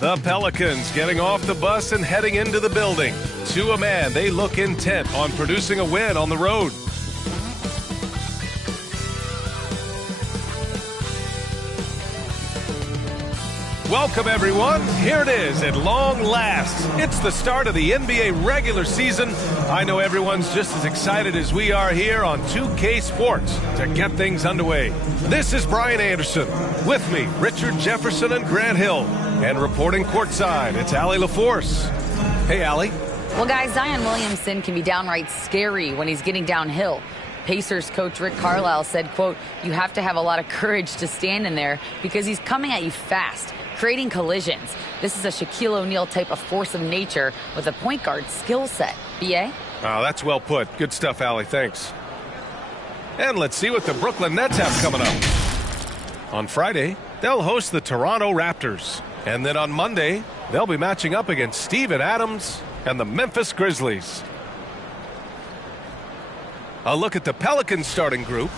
The Pelicans getting off the bus and heading into the building. To a man, they look intent on producing a win on the road. Welcome, everyone. Here it is at long last. It's the start of the NBA regular season. I know everyone's just as excited as we are here on 2K Sports to get things underway. This is Brian Anderson. With me, Richard Jefferson and Grant Hill. And reporting courtside, it's Allie LaForce. Hey, Allie. Well, guys, Zion Williamson can be downright scary when he's getting downhill. Pacers coach Rick Carlisle said, quote, "You have to have a lot of courage to stand in there because he's coming at you fast, creating collisions. This is a Shaquille O'Neal type of force of nature with a point guard skill set." BA? Oh, that's well put. Good stuff, Allie. Thanks. And let's see what the Brooklyn Nets have coming up. On Friday, they'll host the Toronto Raptors. And then on Monday, they'll be matching up against Steven Adams and the Memphis Grizzlies. A look at the Pelicans starting group.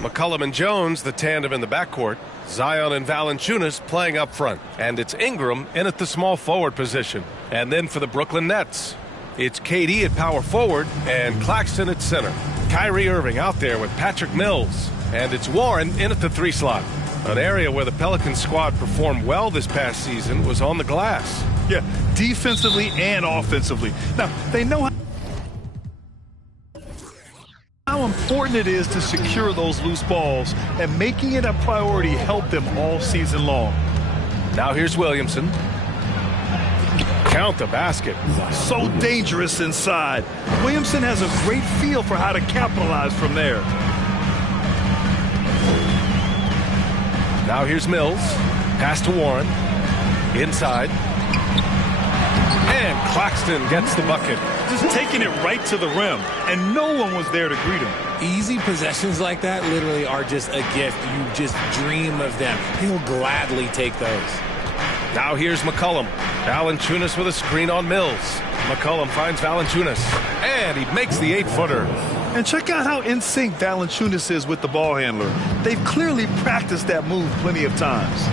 McCollum and Jones, the tandem in the backcourt. Zion and Valanciunas playing up front. And it's Ingram in at the small forward position. And then for the Brooklyn Nets, it's KD at power forward and Claxton at center. Kyrie Irving out there with Patrick Mills. And it's Warren in at the 3 slot. An area where the Pelicans squad performed well this past season was on the glass. Yeah, defensively and offensively. Now, they know how important it is to secure those loose balls, and making it a priority helped them all season long. Now here's Williamson. Count the basket. So dangerous inside. Williamson has a great feel for how to capitalize from there. Now here's Mills. Pass to Warren. Inside. And Claxton gets the bucket. Just taking it right to the rim, and no one was there to greet him. Easy possessions like that literally are just a gift. You just dream of them. He'll gladly take those. Now here's McCollum. Valanciunas with a screen on Mills. McCollum finds Valanciunas. And he makes the 8-footer. And check out how in sync Valanciunas is with the ball handler. They've clearly practiced that move plenty of times.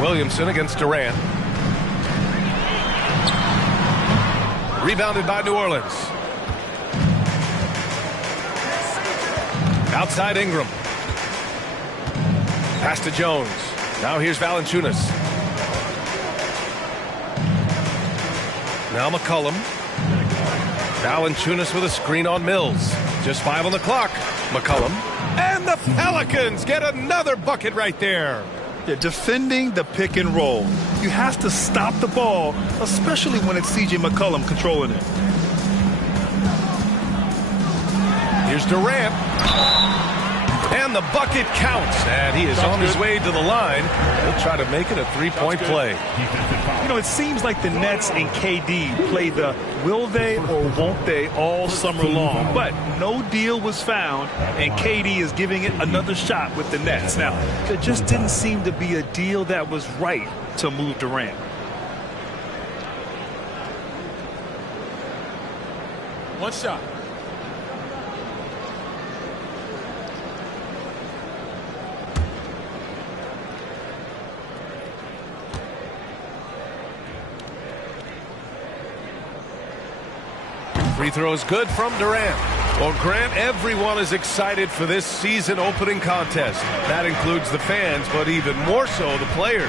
Williamson against Durant. Rebounded by New Orleans. Outside Ingram. Pass to Jones. Now here's Valanciunas. Now McCollum. Valanciunas with a screen on Mills. Just 5 on the clock. McCollum. And the Pelicans get another bucket right there. Yeah, defending the pick and roll. You have to stop the ball, especially when it's C.J. McCollum controlling it. Here's Durant. And the bucket counts. And he is on his way to the line. He'll try to make it a 3-point play. You know, it seems like the Nets and KD play the will they or won't they all summer long. But no deal was found, and KD is giving it another shot with the Nets. Now, there just didn't seem to be a deal that was right to move Durant. One shot. Free throw is good from Durant. Well, Grant, everyone is excited for this season opening contest. That includes the fans, but even more so the players.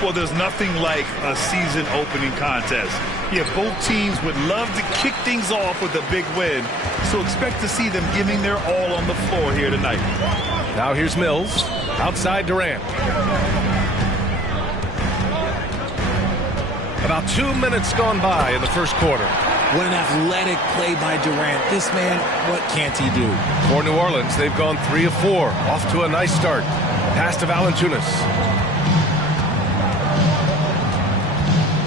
Well, there's nothing like a season opening contest. Yeah, both teams would love to kick things off with a big win, so expect to see them giving their all on the floor here tonight. Now here's Mills. Outside Durant. About 2 minutes gone by in the first quarter. What an athletic play by Durant. This man, what can't he do? For New Orleans, they've gone 3 of 4. Off to a nice start. Pass to Valanciunas.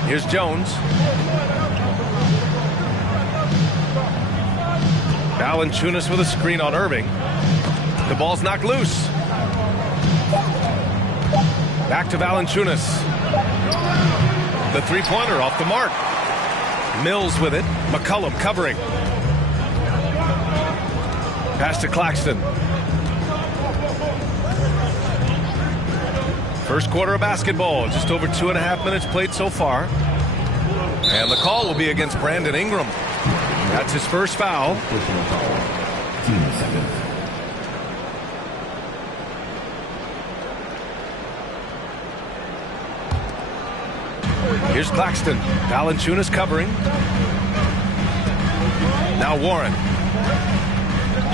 Here's Jones. Valanciunas with a screen on Irving. The ball's knocked loose. Back to Valanciunas. The three-pointer off the mark. Mills with it. McCollum covering. Pass to Claxton. First quarter of basketball, just over 2.5 minutes played so far. And the call will be against Brandon Ingram. That's his first foul. Here's Claxton. Valanciunas covering. Now Warren.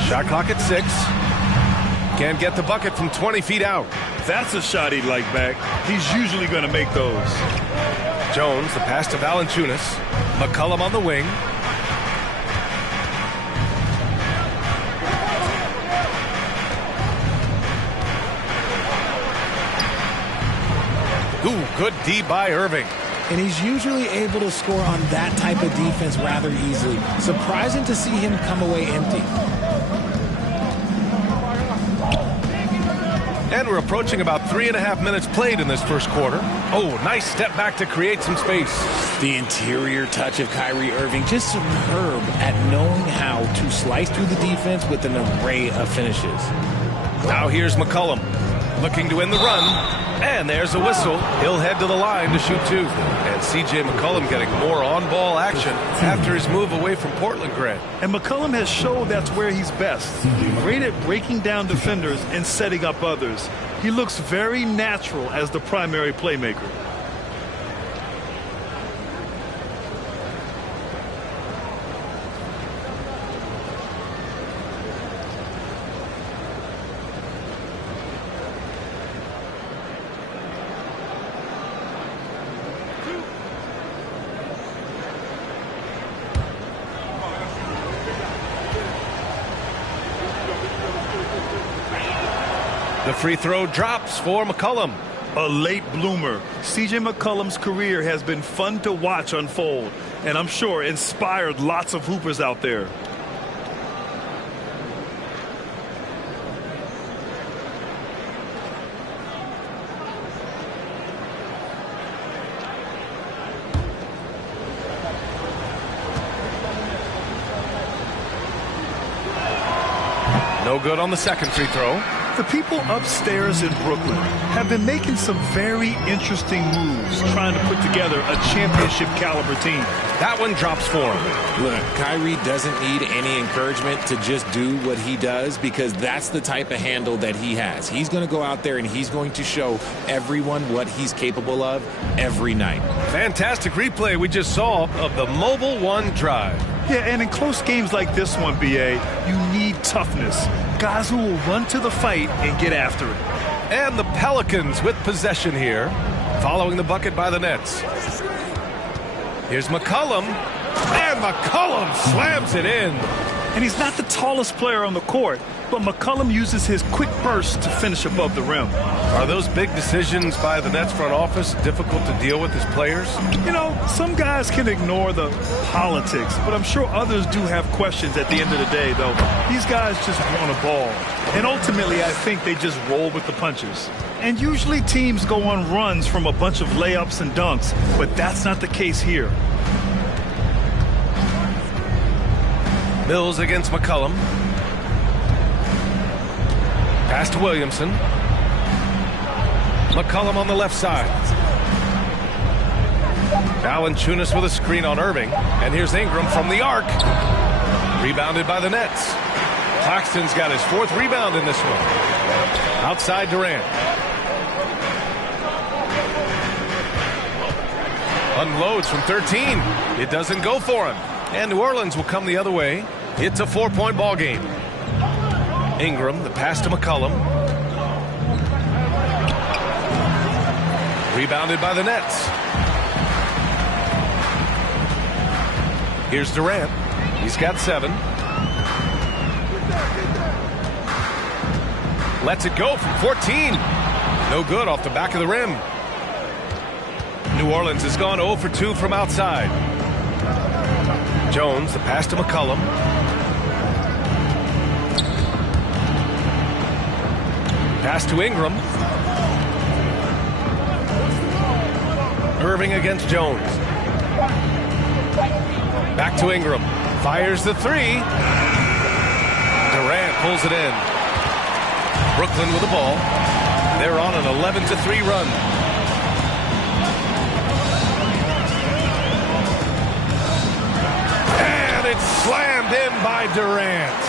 Shot clock at 6. Can't get the bucket from 20 feet out. That's a shot he'd like back. He's usually going to make those. Jones, the pass to Valanciunas. McCollum on the wing. Ooh, good D by Irving. And he's usually able to score on that type of defense rather easily. Surprising to see him come away empty. And we're approaching about 3.5 minutes played in this first quarter. Oh, nice step back to create some space. The interior touch of Kyrie Irving, just superb at knowing how to slice through the defense with an array of finishes. Now here's McCollum looking to end the run. And there's a whistle. He'll head to the line to shoot 2. And C.J. McCollum getting more on-ball action after his move away from Portland, Grant. And McCollum has showed that's where he's best. Great at breaking down defenders and setting up others. He looks very natural as the primary playmaker. The free throw drops for McCollum. A late bloomer. C.J. McCollum's career has been fun to watch unfold, and I'm sure inspired lots of hoopers out there. No good on the second free throw. The people upstairs in Brooklyn have been making some very interesting moves trying to put together a championship caliber team. That one drops for him. Look, Kyrie doesn't need any encouragement to just do what he does because that's the type of handle that he has. He's going to go out there and he's going to show everyone what he's capable of every night. Fantastic replay we just saw of the Mobile One drive. Yeah, and in close games like this one, B.A., you need toughness. Guys who will run to the fight and get after it. And the Pelicans with possession here, following the bucket by the Nets. Here's McCollum, and McCollum slams it in. And he's not the tallest player on the court, but McCollum uses his quick burst to finish above the rim. Are those big decisions by the Nets front office difficult to deal with as players? You know, some guys can ignore the politics, but I'm sure others do have questions at the end of the day, though. These guys just want a ball. And ultimately, I think they just roll with the punches. And usually teams go on runs from a bunch of layups and dunks, but that's not the case here. Mills against McCollum. Pass to Williamson. McCollum on the left side. Valanciunas with a screen on Irving. And here's Ingram from the arc. Rebounded by the Nets. Claxton's got his 4th rebound in this one. Outside Durant. Unloads from 13. It doesn't go for him. And New Orleans will come the other way. It's a 4-point ball game. Ingram, the pass to McCollum. Rebounded by the Nets. Here's Durant. He's got 7. Lets it go from 14. No good off the back of the rim. New Orleans has gone 0 for 2 from outside. Jones, the pass to McCollum. Pass to Ingram. Irving against Jones. Back to Ingram. Fires the 3. Durant pulls it in. Brooklyn with the ball. They're on an 11-3 run. And it's slammed in by Durant.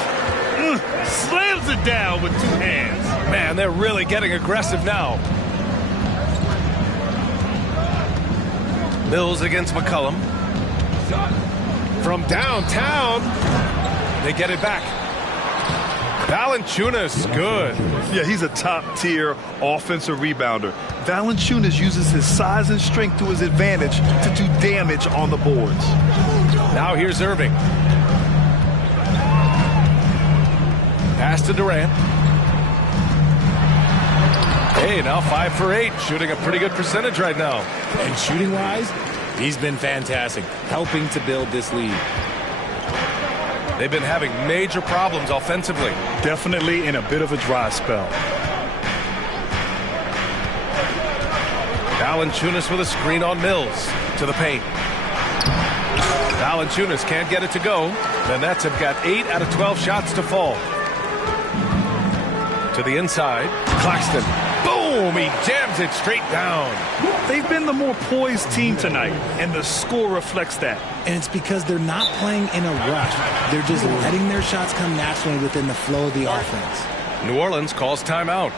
Slams it down with 2 hands. Man, they're really getting aggressive now. Mills against McCollum. From downtown, they get it back. Valanciunas, good. Yeah, he's a top-tier offensive rebounder. Valanciunas uses his size and strength to his advantage to do damage on the boards. Now here's Irving. Pass to Durant. Hey, now 5 for 8, shooting a pretty good percentage right now. And shooting-wise, he's been fantastic, helping to build this lead. They've been having major problems offensively. Definitely in a bit of a dry spell. Valanciunas with a screen on Mills to the paint. Valanciunas can't get it to go. The Nets have got 8 out of 12 shots to fall. To the inside, Claxton. Boom! He jams it straight down. They've been the more poised team tonight, and the score reflects that. And it's because they're not playing in a rush. They're just letting their shots come naturally within the flow of the offense. New Orleans calls timeout.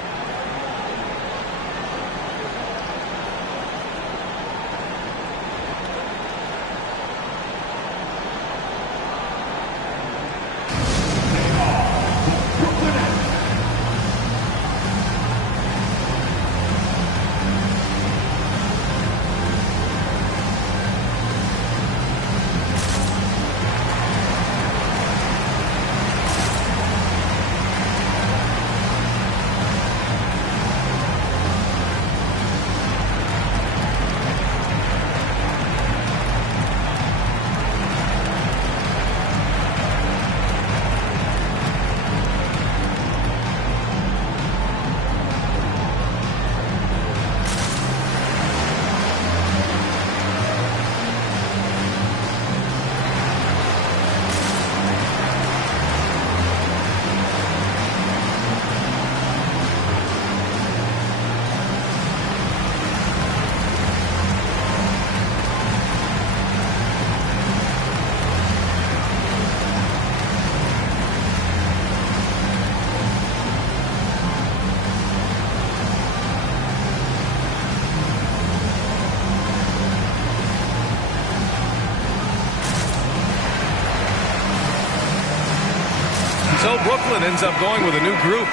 So Brooklyn ends up going with a new group.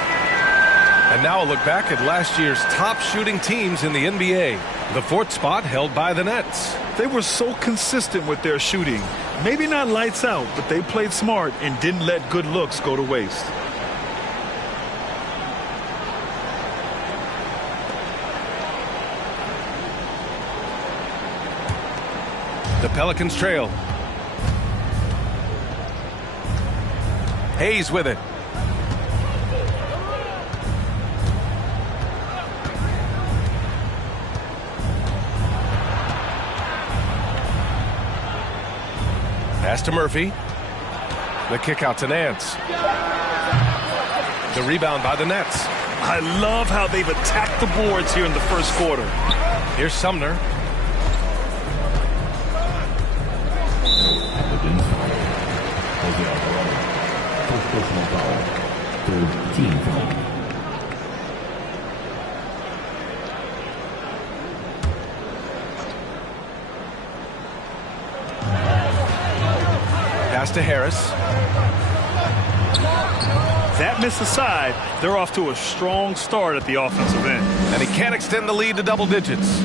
And now a look back at last year's top shooting teams in the NBA. The 4th spot held by the Nets. They were so consistent with their shooting. Maybe not lights out, but they played smart and didn't let good looks go to waste. The Pelicans trail. Hayes with it. Pass to Murphy. The kick out to Nance. The rebound by the Nets. I love how they've attacked the boards here in the first quarter. Here's Sumner. Pass to Harris. That miss aside, they're off to a strong start at the offensive end. And he can't extend the lead to double digits.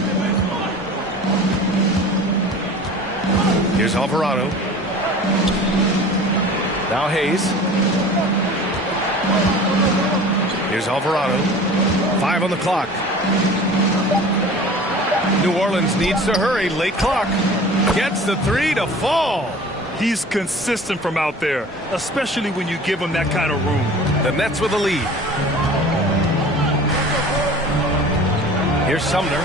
Here's Alvarado. Now Hayes. Here's Alvarado. 5 on the clock. New Orleans needs to hurry. Late clock. Gets the 3 to fall. He's consistent from out there, especially when you give him that kind of room. The Nets with the lead. Here's Sumner.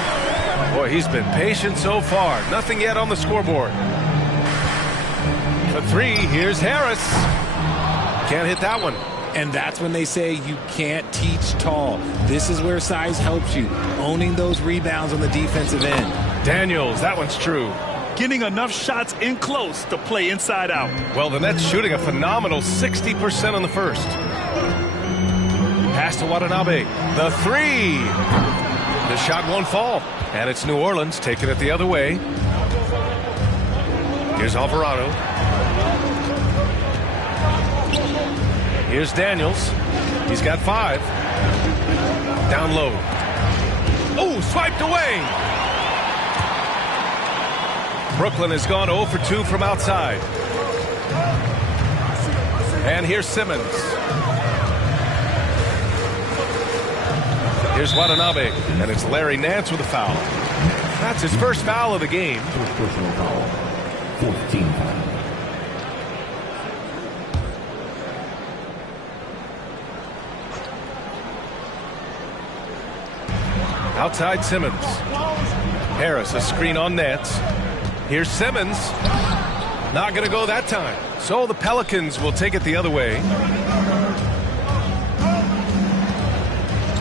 Boy, he's been patient so far. Nothing yet on the scoreboard. For 3, here's Harris. Can't hit that one. And that's when they say you can't teach tall. This is where size helps you, owning those rebounds on the defensive end. Daniels, that one's true. Getting enough shots in close to play inside out. Well, the Nets shooting a phenomenal 60% on the first. Pass to Watanabe. The three. The shot won't fall. And it's New Orleans taking it the other way. Here's Alvarado. Here's Daniels. He's got 5. Down low. Oh, swiped away. Brooklyn has gone 0 for 2 from outside. And here's Simmons. Here's Watanabe. And it's Larry Nance with a foul. That's his first foul of the game. First personal foul. 14 foul. Outside Simmons. Harris, a screen on Nance. Here's Simmons. Not going to go that time. So the Pelicans will take it the other way.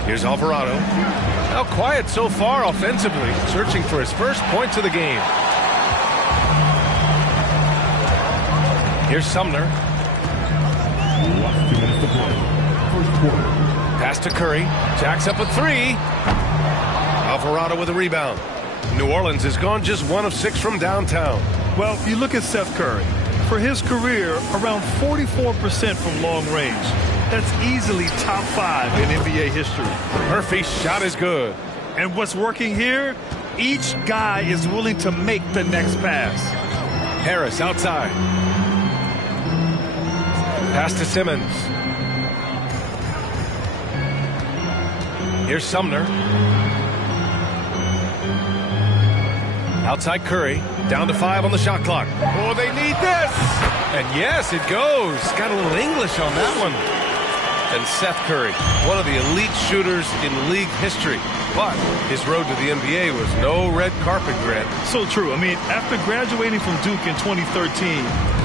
Here's Alvarado. Now quiet so far offensively, searching for his first points of the game. Here's Sumner. Pass to Curry. Jacks up a 3. Alvarado with a rebound. New Orleans has gone just 1 of 6 from downtown. Well, you look at Seth Curry. For his career, around 44% from long range. That's easily top 5 in NBA history. Murphy's shot is good. And what's working here? Each guy is willing to make the next pass. Harris outside. Pass to Simmons. Here's Sumner. Outside Curry. Down to 5 on the shot clock. Oh, they need this. And yes, it goes. Got a little English on that one. And Seth Curry, one of the elite shooters in league history. But his road to the NBA was no red carpet, Grant. So true. I mean, after graduating from Duke in 2013,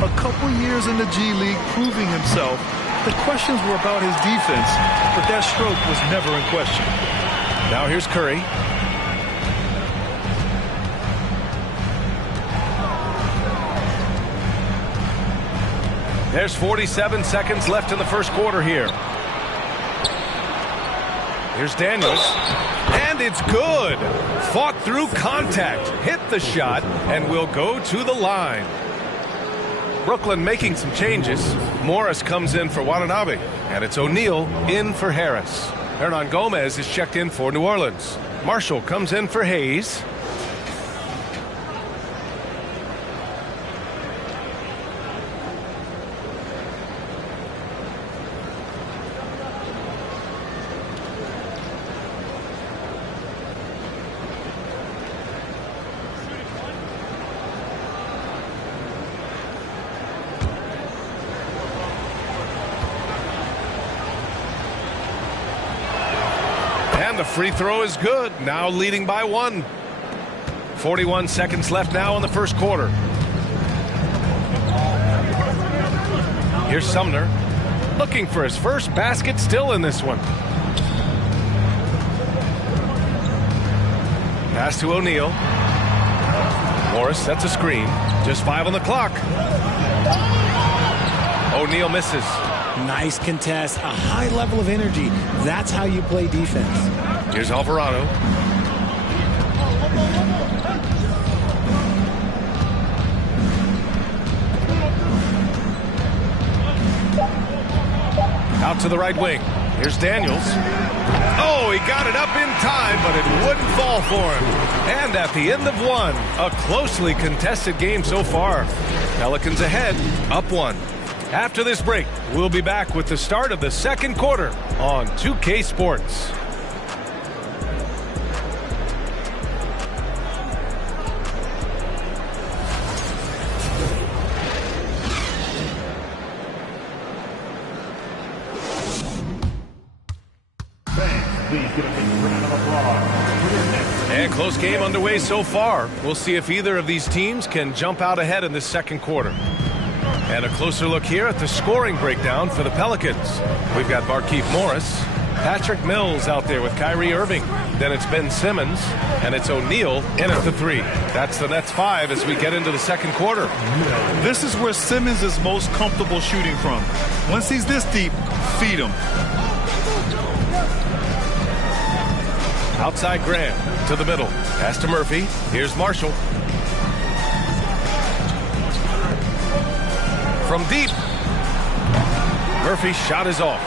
a couple years in the G League proving himself, the questions were about his defense, but that stroke was never in question. Now here's Curry. There's 47 seconds left in the first quarter here. Here's Daniels. And it's good. Fought through contact. Hit the shot and will go to the line. Brooklyn making some changes. Morris comes in for Watanabe. And it's O'Neal in for Harris. Hernan Gomez is checked in for New Orleans. Marshall comes in for Hayes. And the free throw is good. Now leading by 1. 41 seconds left now in the first quarter. Here's Sumner. Looking for his first basket still in this one. Pass to O'Neal. Morris sets a screen. Just 5 on the clock. O'Neal misses. Nice contest, a high level of energy. That's how you play defense. Here's Alvarado. Out to the right wing. Here's Daniels. Oh, he got it up in time, but it wouldn't fall for him. And at the end of 1, a closely contested game so far. Pelicans ahead, up 1. After this break, we'll be back with the start of the second quarter on 2K Sports. And close game underway so far. We'll see if either of these teams can jump out ahead in this second quarter. And a closer look here at the scoring breakdown for the Pelicans. We've got Markieff Morris, Patrick Mills out there with Kyrie Irving. Then it's Ben Simmons, and it's O'Neal in at the 3. That's the Nets 5 as we get into the second quarter. This is where Simmons is most comfortable shooting from. Once he's this deep, feed him. Outside Graham to the middle. Pass to Murphy. Here's Marshall. From deep. Murphy's shot is off.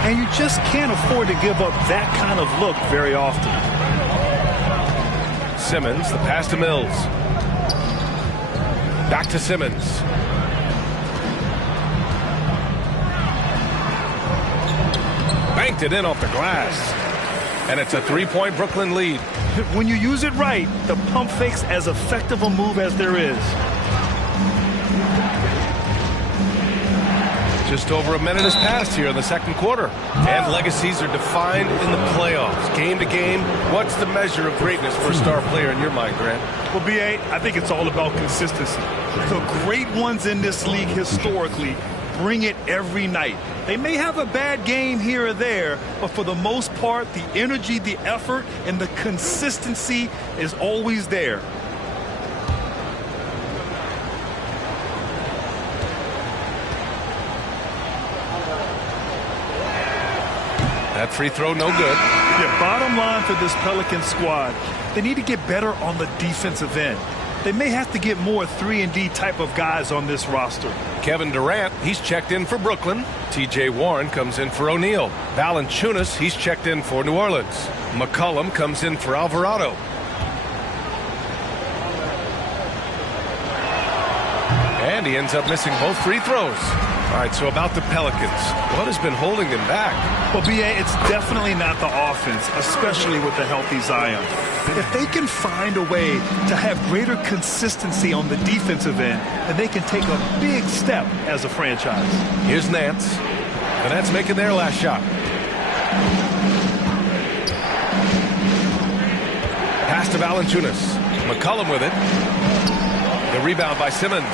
And you just can't afford to give up that kind of look very often. Simmons, the pass to Mills. Back to Simmons. Banked it in off the glass. And it's a 3-point Brooklyn lead. When you use it right, the pump fake's as effective a move as there is. Just over a minute has passed here in the second quarter. And legacies are defined in the playoffs. Game to game, what's the measure of greatness for a star player in your mind, Grant? Well, B.A., I think it's all about consistency. The great ones in this league historically bring it every night. They may have a bad game here or there, but for the most part, the energy, the effort, and the consistency is always there. That free throw, no good. Yeah, bottom line for this Pelicans squad, they need to get better on the defensive end. They may have to get more 3-and-D type of guys on this roster. Kevin Durant, he's checked in for Brooklyn. T.J. Warren comes in for O'Neal. Valanciunas, he's checked in for New Orleans. McCollum comes in for Alvarado. And he ends up missing both free throws. All right, so about the Pelicans, what has been holding them back? Well, B.A., it's definitely not the offense, especially with the healthy Zion. If they can find a way to have greater consistency on the defensive end, then they can take a big step as a franchise. Here's Nance. The Nets making their last shot. Pass to Valanciunas. McCollum with it. The rebound by Simmons.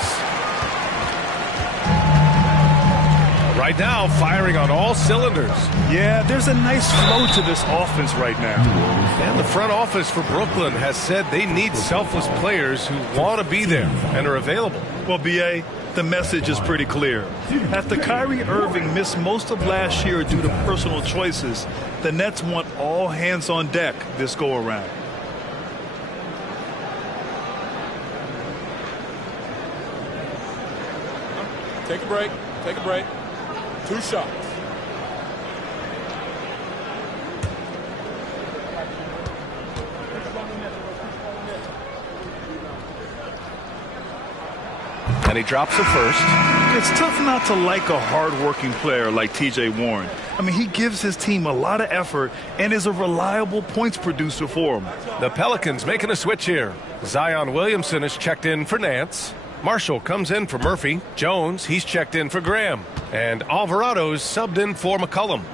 Right now, firing on all cylinders. Yeah, there's a nice flow to this offense right now. And the front office for Brooklyn has said they need selfless players who want to be there and are available. Well, B.A., the message is pretty clear. After Kyrie Irving missed most of last year due to personal choices, the Nets want all hands on deck this go-around. Take a break. Take a break. 2 shots. And he drops the first. It's tough not to like a hard-working player like T.J. Warren. I mean, he gives his team a lot of effort and is a reliable points producer for them. The Pelicans making a switch here. Zion Williamson is checked in for Nance. Marshall comes in for Murphy. Jones, he's checked in for Graham. And Alvarado's subbed in for McCollum.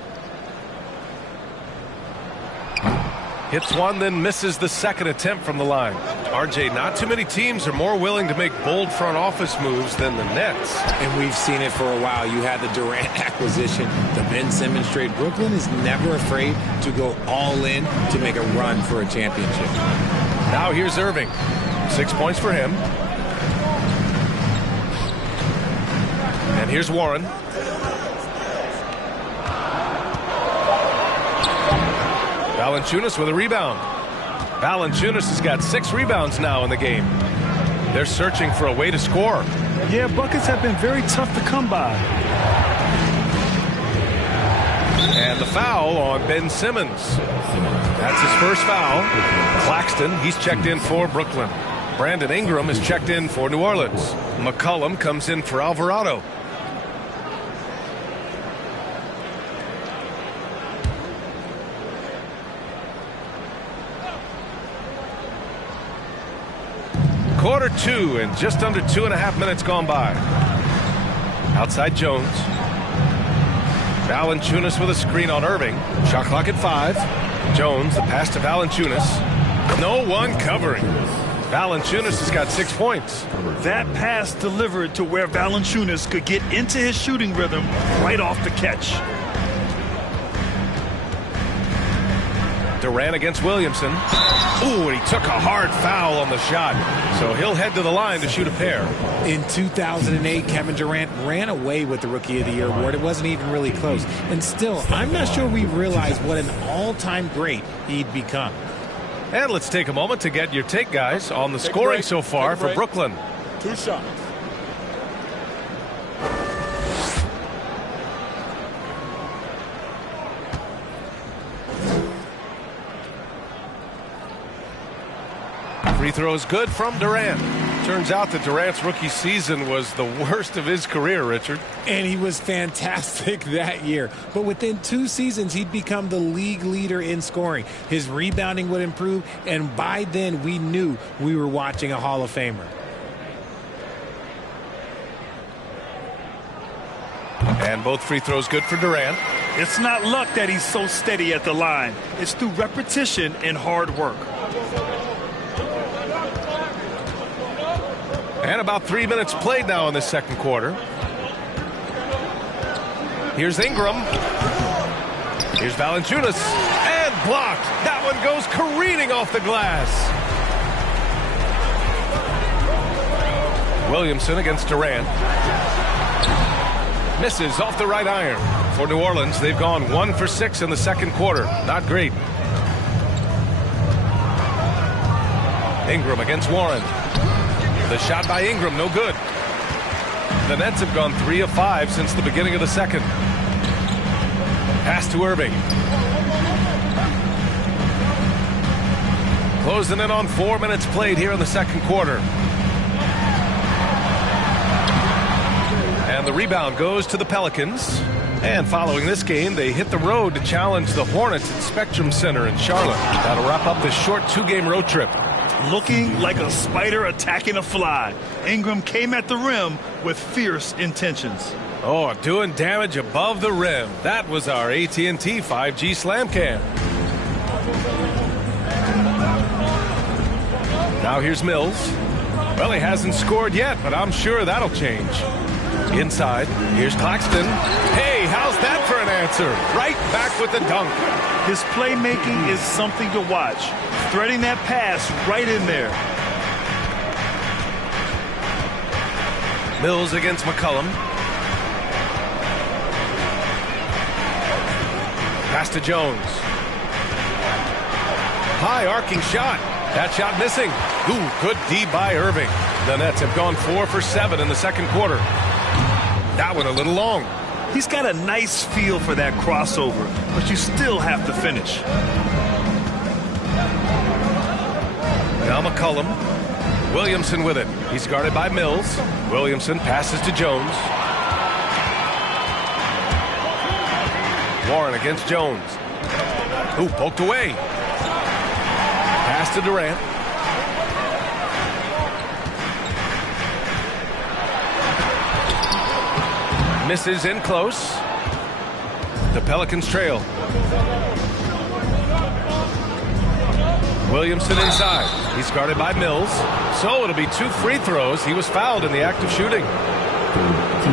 Hits one, then misses the second attempt from the line. RJ, not too many teams are more willing to make bold front office moves than the Nets. And we've seen it for a while. You had the Durant acquisition, the Ben Simmons trade. Brooklyn is never afraid to go all in to make a run for a championship. Now here's Irving. 6 points for him. And here's Warren. Valanciunas with a rebound. Valanciunas has got 6 rebounds now in the game. They're searching for a way to score. Yeah, buckets have been very tough to come by. And the foul on Ben Simmons. That's his first foul. Claxton, he's checked in for Brooklyn. Brandon Ingram is checked in for New Orleans. McCollum comes in for Alvarado. Quarter 2 and just under 2.5 minutes gone by. Outside Jones. Valanciunas with a screen on Irving. Shot clock at 5. Jones, the pass to Valanciunas. No one covering. Valanciunas has got 6 points. That pass delivered to where Valanciunas could get into his shooting rhythm right off the catch. Durant against Williamson. Ooh, and he took a hard foul on the shot. So he'll head to the line to shoot a pair. In 2008, Kevin Durant ran away with the Rookie of the Year award. It wasn't even really close. And still, I'm not sure we realize what an all-time great he'd become. And let's take a moment to get your take, guys, on the scoring so far for Brooklyn. 2 shots. Free throw is good from Durant. Turns out that Durant's rookie season was the worst of his career, Richard. And he was fantastic that year. But within 2 seasons, he'd become the league leader in scoring. His rebounding would improve, and by then we knew we were watching a Hall of Famer. And both free throws good for Durant. It's not luck that he's so steady at the line. It's through repetition and hard work. And about 3 minutes played now in the second quarter. Here's Ingram. Here's Valanciunas. And blocked. That one goes careening off the glass. Williamson against Durant. Misses off the right iron. For New Orleans, they've gone 1 for 6 in the second quarter. Not great. Ingram against Warren. The shot by Ingram, no good. The Nets have gone 3 of 5 since the beginning of the second. Pass to Irving. Closing in on 4 minutes played here in the second quarter. And the rebound goes to the Pelicans. And following this game, they hit the road to challenge the Hornets at Spectrum Center in Charlotte. That'll wrap up this short 2-game road trip. Looking like a spider attacking a fly, Ingram came at the rim with fierce intentions. Oh, doing damage above the rim. That was our AT&T 5G Slam Cam. Now here's Mills. Well, he hasn't scored yet, but I'm sure that'll change. Inside, here's Claxton. Hey, how's that for an answer? Right back with the dunk. His playmaking is something to watch. Threading that pass right in there. Mills against McCollum. Pass to Jones. High arcing shot. That shot missing. Ooh, good D by Irving. The Nets have gone 4 for 7 in the second quarter. That one a little long. He's got a nice feel for that crossover, but you still have to finish. Now McCollum. Williamson with it. He's guarded by Mills. Williamson passes to Jones. Warren against Jones. Ooh, poked away. Pass to Durant. Misses in close. The Pelicans trail. Williamson inside. He's guarded by Mills. So it'll be 2 free throws. He was fouled in the act of shooting.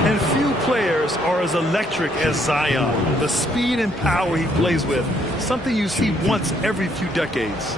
And few players are as electric as Zion. The speed and power he plays with, something you see once every few decades.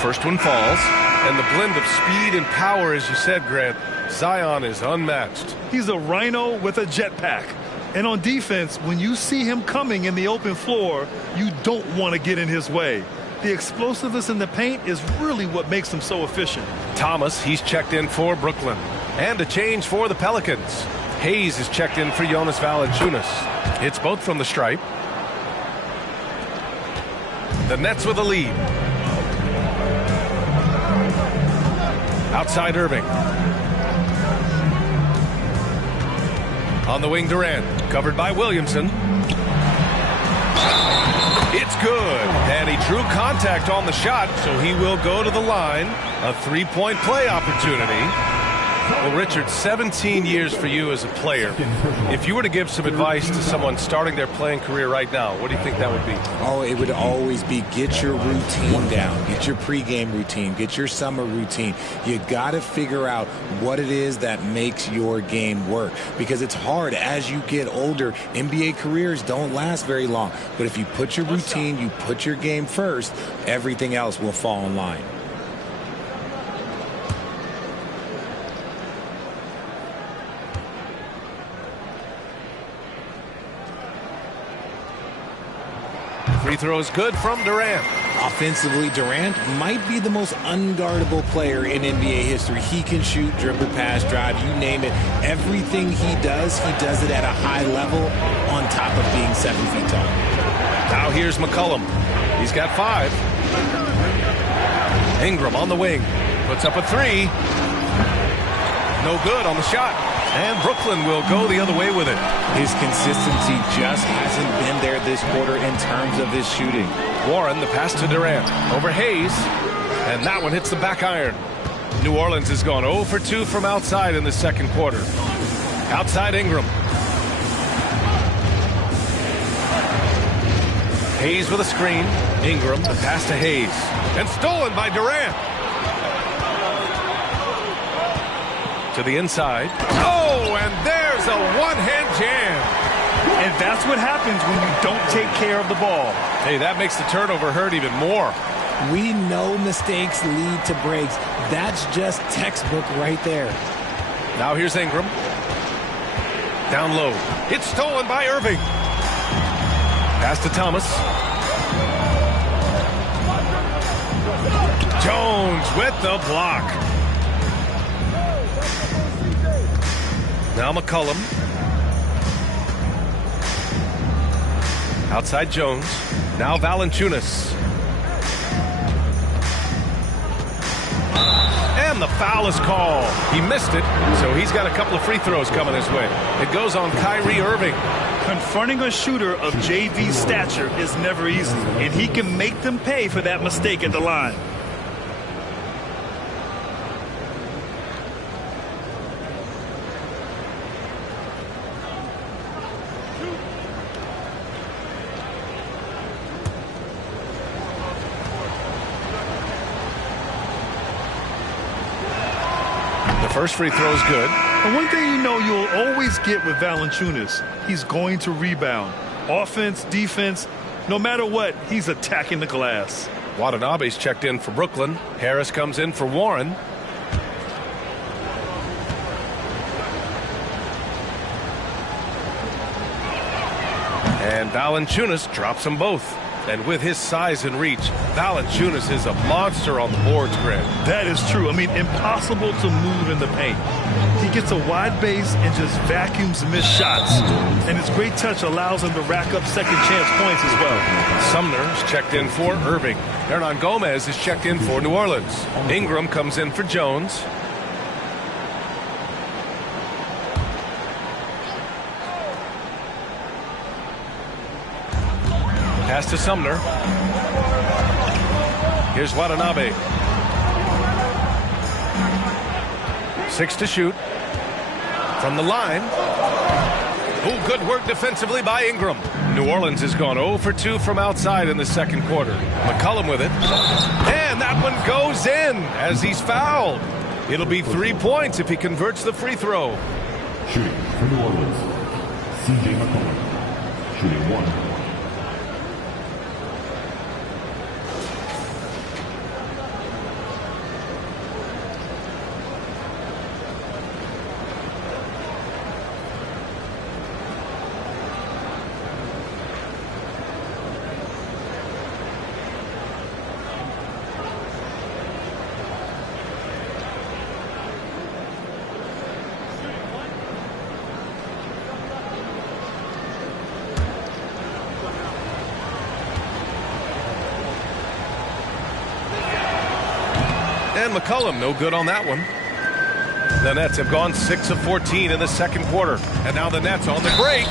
First one falls, and the blend of speed and power, as you said, Grant, Zion is unmatched. He's a rhino with a jetpack. And on defense, when you see him coming in the open floor, you don't want to get in his way. The explosiveness in the paint is really what makes him so efficient. Thomas, he's checked in for Brooklyn. And a change for the Pelicans. Hayes is checked in for Jonas Valanciunas. Hits both from the stripe. The Nets with a lead. Outside Irving. On the wing, Durant, covered by Williamson. It's good, and he drew contact on the shot, so he will go to the line. A three-point play opportunity. Well, Richard, 17 years for you as a player. If you were to give some advice to someone starting their playing career right now, what do you think that would be? Oh, it would always be get your routine down. Get your pregame routine. Get your summer routine. You got to figure out what it is that makes your game work. Because it's hard as you get older. NBA careers don't last very long. But if you put your routine, you put your game first, everything else will fall in line. Free throw is good from Durant. Offensively, Durant might be the most unguardable player in NBA history. He can shoot, dribble, pass, drive, you name it. Everything he does it at a high level on top of being 7 feet tall. Now here's McCollum. He's got 5. Ingram on the wing. Puts up a 3. No good on the shot. And Brooklyn will go the other way with it. His consistency just hasn't been there this quarter in terms of his shooting. Warren, the pass to Durant. Over Hayes. And that one hits the back iron. New Orleans has gone 0 for 2 from outside in the second quarter. Outside Ingram. Hayes with a screen. Ingram, the pass to Hayes. And stolen by Durant. To the inside. Oh, and there's a one-hand jam. And that's what happens when you don't take care of the ball. Hey, that makes the turnover hurt even more. We know mistakes lead to breaks. That's just textbook right there. Now here's Ingram. Down low. It's stolen by Irving. Pass to Thomas. Jones with the block. Now McCollum. Outside Jones. Now Valanciunas. And the foul is called. He missed it, so he's got a couple of free throws coming his way. It goes on Kyrie Irving. Confronting a shooter of JV stature is never easy, and he can make them pay for that mistake at the line. First free throw is good. And one thing you know you'll always get with Valanciunas, he's going to rebound. Offense, defense, no matter what, he's attacking the glass. Watanabe's checked in for Brooklyn. Harris comes in for Warren. And Valanciunas drops them both. And with his size and reach, Valanciunas is a monster on the boards, Grant. That is true. I mean, impossible to move in the paint. He gets a wide base and just vacuums missed shots. And his great touch allows him to rack up second chance points as well. Sumner's checked in for Irving. Hernan Gomez is checked in for New Orleans. Ingram comes in for Jones. Pass to Sumner. Here's Watanabe. 6 to shoot. From the line. Oh, good work defensively by Ingram. New Orleans has gone 0 for 2 from outside in the second quarter. McCollum with it. And that one goes in as he's fouled. It'll be 3 points if he converts the free throw. Shooting for New Orleans, C.J. McCollum. Shooting 1. And McCollum, no good on that one. The Nets have gone 6 of 14 in the second quarter. And now the Nets on the break.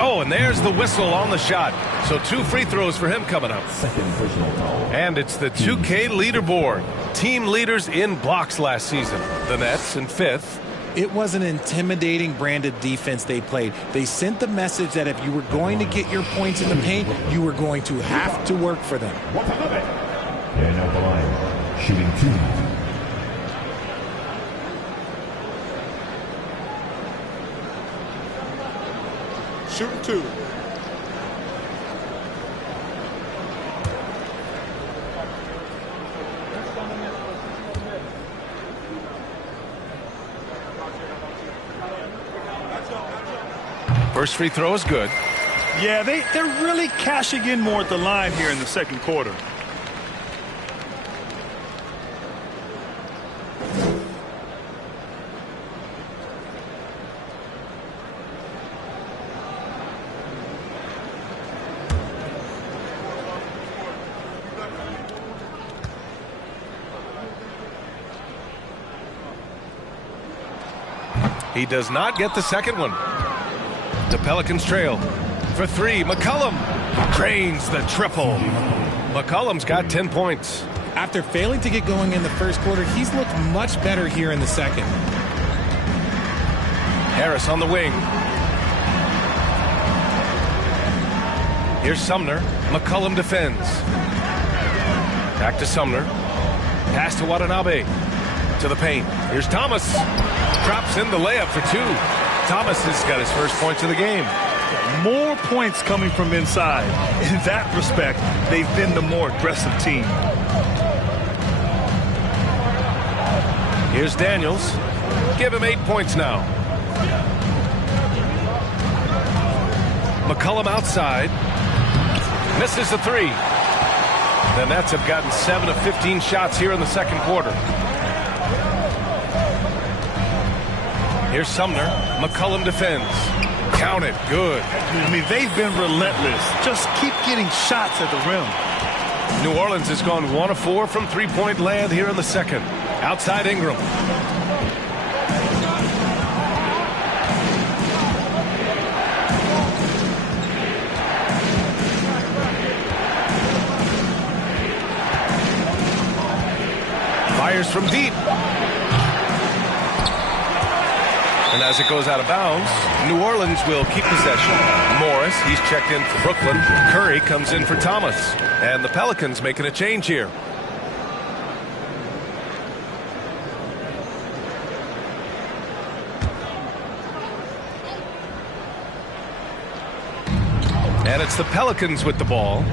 Oh, and there's the whistle on the shot. So 2 free throws for him coming up. Second personal foul. And it's the 2K leaderboard. Team leaders in blocks last season. The Nets in 5th. It was an intimidating brand of defense they played. They sent the message that if you were going to get your points in the paint, you were going to have to work for them. And at the line, shooting 2. Shooting 2. First free throw is good. Yeah, they're really cashing in more at the line here in the second quarter. He does not get the second one. The Pelicans trail. For 3, McCollum drains the triple. McCollum's got 10 points. After failing to get going in the first quarter, he's looked much better here in the second. Harris on the wing. Here's Sumner. McCollum defends. Back to Sumner. Pass to Watanabe. To the paint. Here's Thomas. Drops in the layup for 2. Thomas has got his first points of the game. More points coming from inside. In that respect, they've been the more aggressive team. Here's Daniels. Give him 8 points now. McCollum outside. Misses the 3. The Nets have gotten 7 of 15 shots here in the second quarter. Here's Sumner. McCollum defends. Count it. Good. I mean, they've been relentless. Just keep getting shots at the rim. New Orleans has gone 1 of 4 from three-point land here in the second. Outside Ingram. Fires from deep. And as it goes out of bounds, New Orleans will keep possession. Morris, he's checked in for Brooklyn. Curry comes in for Thomas. And the Pelicans making a change here. And it's the Pelicans with the ball.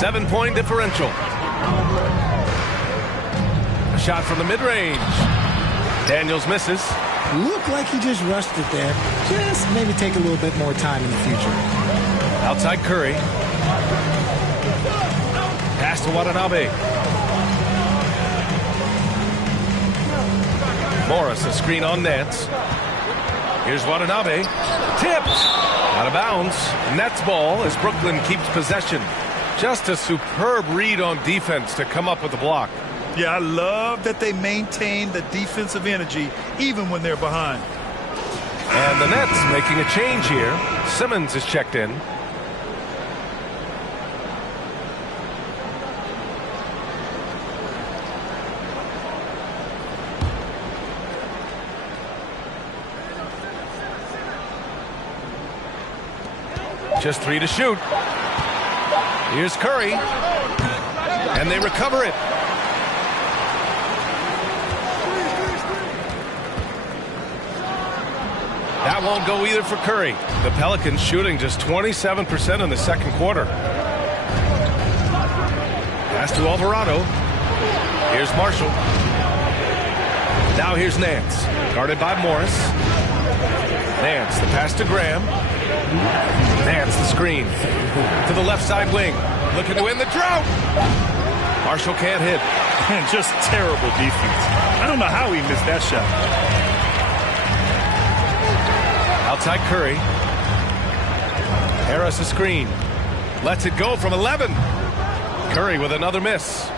7-point differential. A shot from the mid-range. Daniels misses. Looked like he just rushed it there. Just maybe take a little bit more time in the future. Outside Curry. Pass to Watanabe. Morris, a screen on Nance. Here's Watanabe. Tipped. Out of bounds. Nets ball as Brooklyn keeps possession. Just a superb read on defense to come up with the block. Yeah, I love that they maintain the defensive energy even when they're behind. And the Nets making a change here. Simmons is checked in. Just 3 to shoot. Here's Curry. And they recover it. That won't go either for Curry. The Pelicans shooting just 27% in the second quarter. Pass to Alvarado. Here's Marshall. Now here's Nance. Guarded by Morris. Nance, the pass to Graham. Nance, the screen. To the left side wing. Looking to win the drought. Marshall can't hit. And just terrible defense. I don't know how he missed that shot. Outside Curry. Harris a screen. Lets it go from 11. Curry with another miss.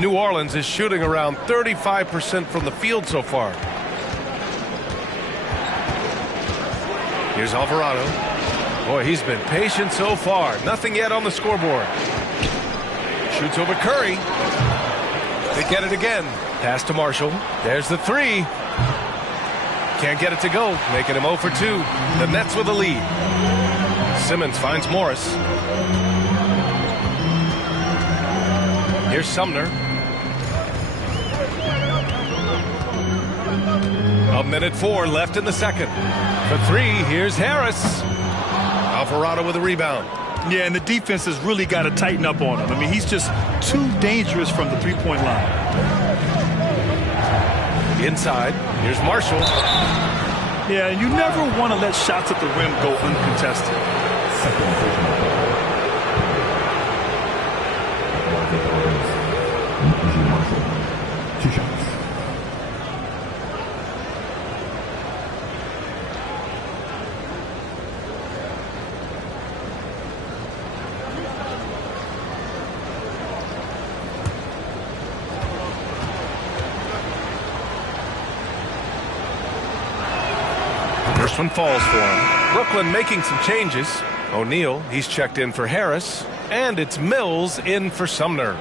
New Orleans is shooting around 35% from the field so far. Here's Alvarado. Boy, he's been patient so far. Nothing yet on the scoreboard. Shoots over Curry. They get it again. Pass to Marshall. There's the three. Can't get it to go, making him 0 for 2. The Nets with a lead. Simmons finds Morris. Here's Sumner. A minute 4 left in the second. For 3, here's Harris. Alvarado with a rebound. Yeah, and the defense has really got to tighten up on him. I mean, he's just too dangerous from the three-point line. Inside, here's Marshall. Yeah, and you never want to let shots at the rim go uncontested. Two shots. First one falls for him. Brooklyn making some changes. O'Neal, he's checked in for Harris. And it's Mills in for Sumner.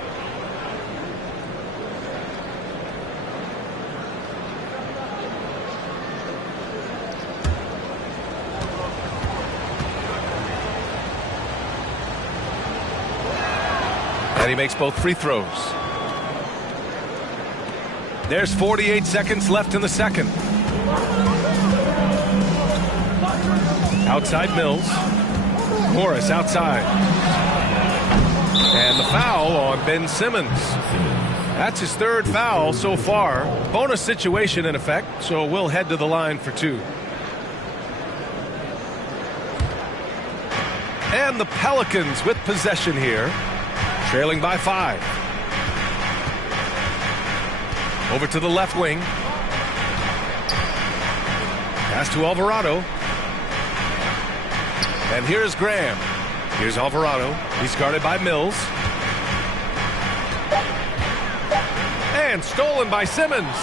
And he makes both free throws. There's 48 seconds left in the second. Outside Mills. Morris outside. And the foul on Ben Simmons. That's his third foul so far. Bonus situation in effect, so we'll head to the line for 2. And the Pelicans with possession here, trailing by 5. Over to the left wing. Pass to Alvarado. And here's Graham. Here's Alvarado. He's guarded by Mills. And stolen by Simmons.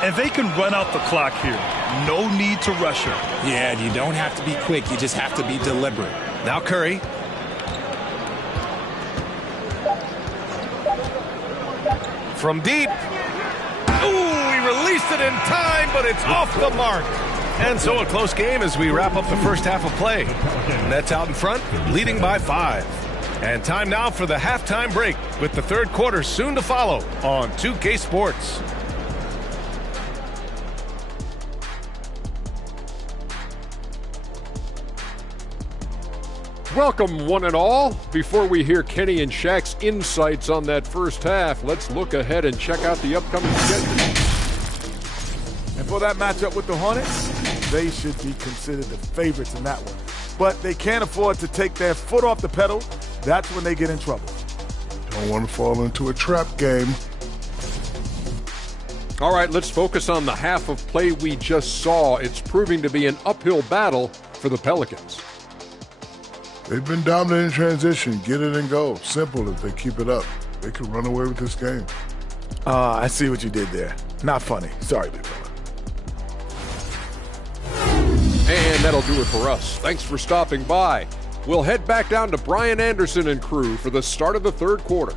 And they can run out the clock here. No need to rush her. Yeah, you don't have to be quick. You just have to be deliberate. Now Curry. From deep. Ooh, he released it in time, but it's off the mark. And so a close game as we wrap up the first half of play. Nets out in front, leading by 5. And time now for the halftime break, with the third quarter soon to follow on 2K Sports. Welcome, one and all. Before we hear Kenny and Shaq's insights on that first half, let's look ahead and check out the upcoming schedule. And for that matchup with the Hornets, they should be considered the favorites in that one. But they can't afford to take their foot off the pedal. That's when they get in trouble. Don't want to fall into a trap game. All right, let's focus on the half of play we just saw. It's proving to be an uphill battle for the Pelicans. They've been dominant in transition. Get it and go. Simple if they keep it up. They could run away with this game. I see what you did there. Not funny. Sorry, big fella. And that'll do it for us. Thanks for stopping by. We'll head back down to Brian Anderson and crew for the start of the third quarter.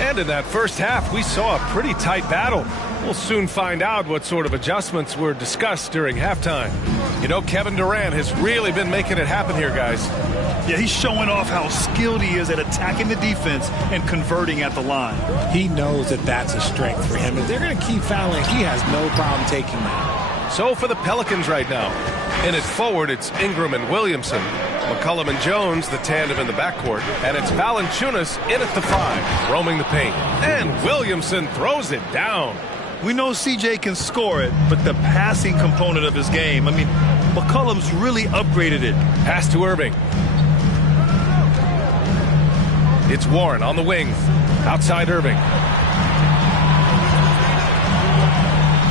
And in that first half, we saw a pretty tight battle. We'll soon find out what sort of adjustments were discussed during halftime. You know, Kevin Durant has really been making it happen here, guys. Yeah, he's showing off how skilled he is at attacking the defense and converting at the line. He knows that that's a strength for him. If they're going to keep fouling, he has no problem taking that. So for the Pelicans right now, in it forward, it's Ingram and Williamson. McCollum and Jones, the tandem in the backcourt. And it's Valanciunas in at the 5, roaming the paint. And Williamson throws it down. We know CJ can score it, but the passing component of his game, I mean, McCollum's really upgraded it. Pass to Irving. It's Warren on the wing. Outside Irving.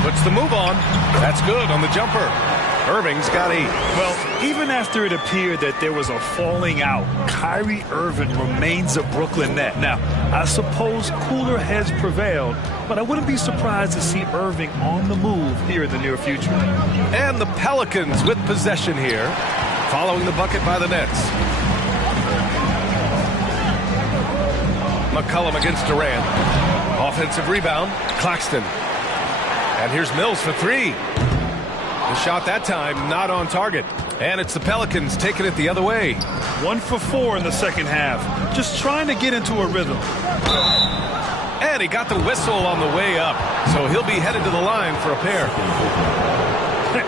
Puts the move on. That's good on the jumper. Irving's got 8. Well, even after it appeared that there was a falling out, Kyrie Irving remains a Brooklyn Net. Now, I suppose cooler heads prevailed, but I wouldn't be surprised to see Irving on the move here in the near future. And the Pelicans with possession here, following the bucket by the Nets. McCollum against Durant. Offensive rebound, Claxton. And here's Mills for 3. The shot that time not on target. And it's the Pelicans taking it the other way. 1 for 4 in the second half. Just trying to get into a rhythm. And he got the whistle on the way up. So he'll be headed to the line for a pair.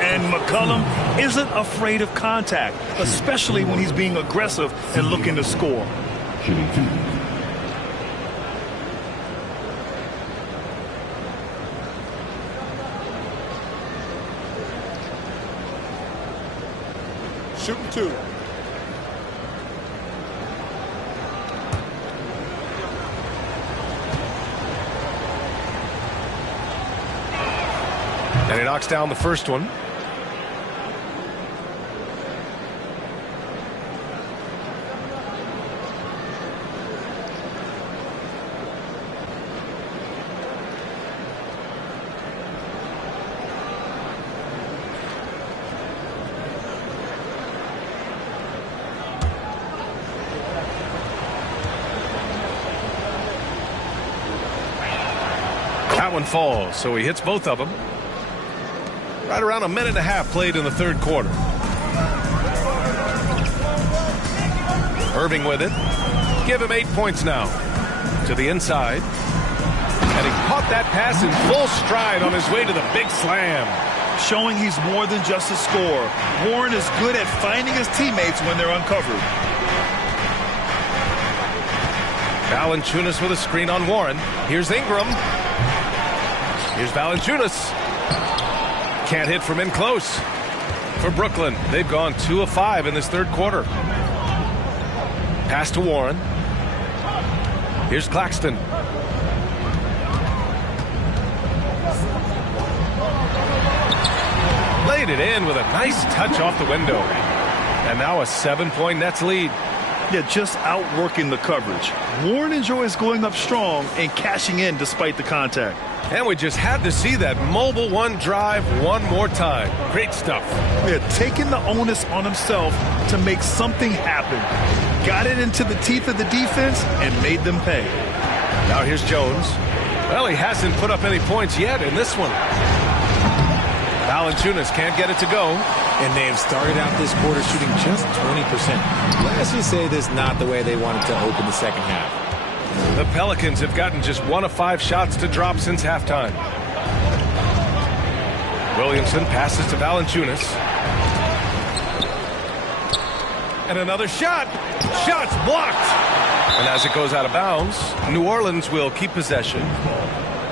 And McCollum isn't afraid of contact, especially when he's being aggressive and looking to score. Shooting 2. Shooting 2. And he knocks down the first one. That one falls, so he hits both of them. Right around 1.5 minutes played in the third quarter. Irving with it. Give him 8 points now. To the inside. And he caught that pass in full stride on his way to the big slam. Showing he's more than just a scorer. Warren is good at finding his teammates when they're uncovered. Valanciunas with a screen on Warren. Here's Ingram. Here's Valanciunas. Can't hit from in close. For Brooklyn, they've gone 2 of 5 in this third quarter. Pass to Warren. Here's Claxton. Laid it in with a nice touch off the window. And now a 7-point Nets lead. Yeah, just outworking the coverage. Warren enjoys going up strong and cashing in despite the contact. And we just had to see that mobile one drive one more time. Great stuff. Yeah, taking the onus on himself to make something happen. Got it into the teeth of the defense and made them pay. Now here's Jones. Well, he hasn't put up any points yet in this one. Valanciunas can't get it to go. And they have started out this quarter shooting just 20%. Let's just say this is not the way they wanted to open the second half. The Pelicans have gotten just 1 of 5 shots to drop since halftime. Williamson passes to Valanciunas. And another shot. Shot's blocked. And as it goes out of bounds, New Orleans will keep possession.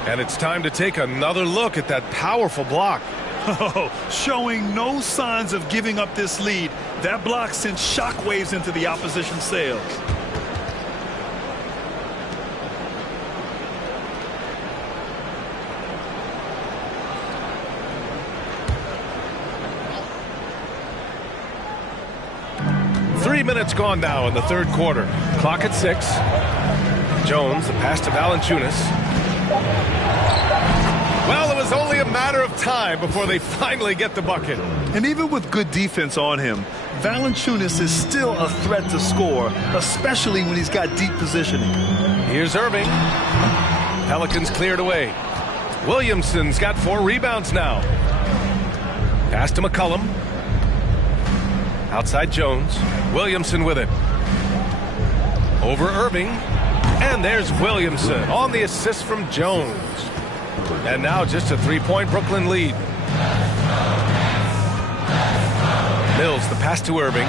And it's time to take another look at that powerful block. Oh, showing no signs of giving up this lead. That block sent shockwaves into the opposition's sails. Minutes gone now in the third quarter. Clock at 6. Jones, the pass to Valanciunas. Well, it was only a matter of time before they finally get the bucket. And even with good defense on him, Valanciunas is still a threat to score, especially when he's got deep positioning. Here's Irving. Pelicans cleared away. Williamson's got 4 rebounds now. Pass to McCollum. Outside Jones. Williamson with it. Over Irving. And there's Williamson on the assist from Jones. And now just a 3-point Brooklyn lead. Mills, the pass to Irving.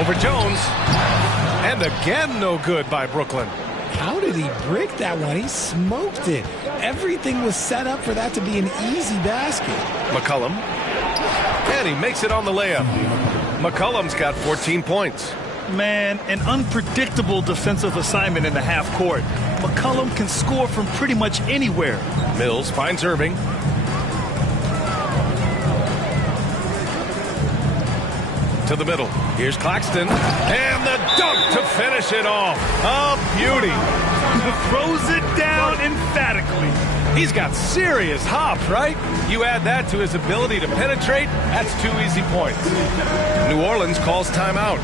Over Jones. And again no good by Brooklyn. How did he brick that one? He smoked it. Everything was set up for that to be an easy basket. McCollum. And he makes it on the layup. McCollum's got 14 points. Man, an unpredictable defensive assignment in the half court. McCollum can score from pretty much anywhere. Mills finds Irving. To the middle. Here's Claxton. And the dunk to finish it off. A beauty. Throws it down emphatically. He's got serious hop, right? You add that to his ability to penetrate, that's 2 easy points. New Orleans calls timeout.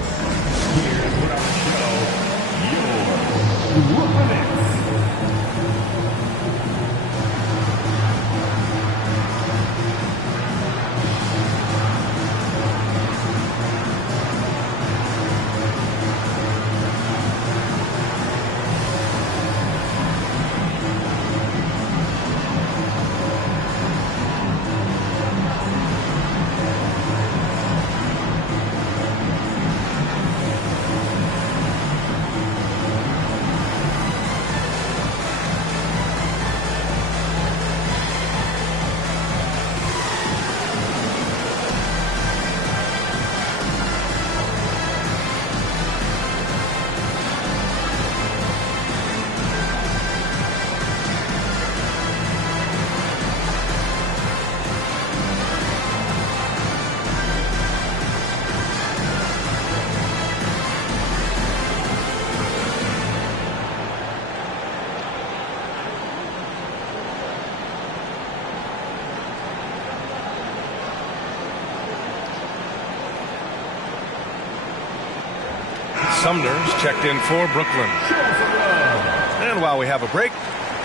Sumner's checked in for Brooklyn. And while we have a break,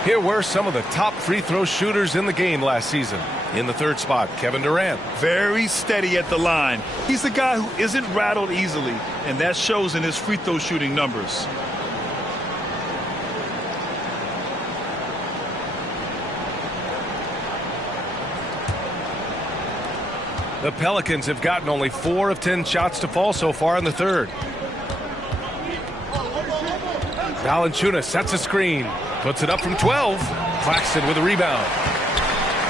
here were some of the top free throw shooters in the game last season. In the third spot, Kevin Durant. Very steady at the line. He's a guy who isn't rattled easily, and that shows in his free throw shooting numbers. The Pelicans have gotten only 4 of 10 shots to fall so far in the third. Valanciunas sets a screen, puts it up from 12. Claxton with a rebound.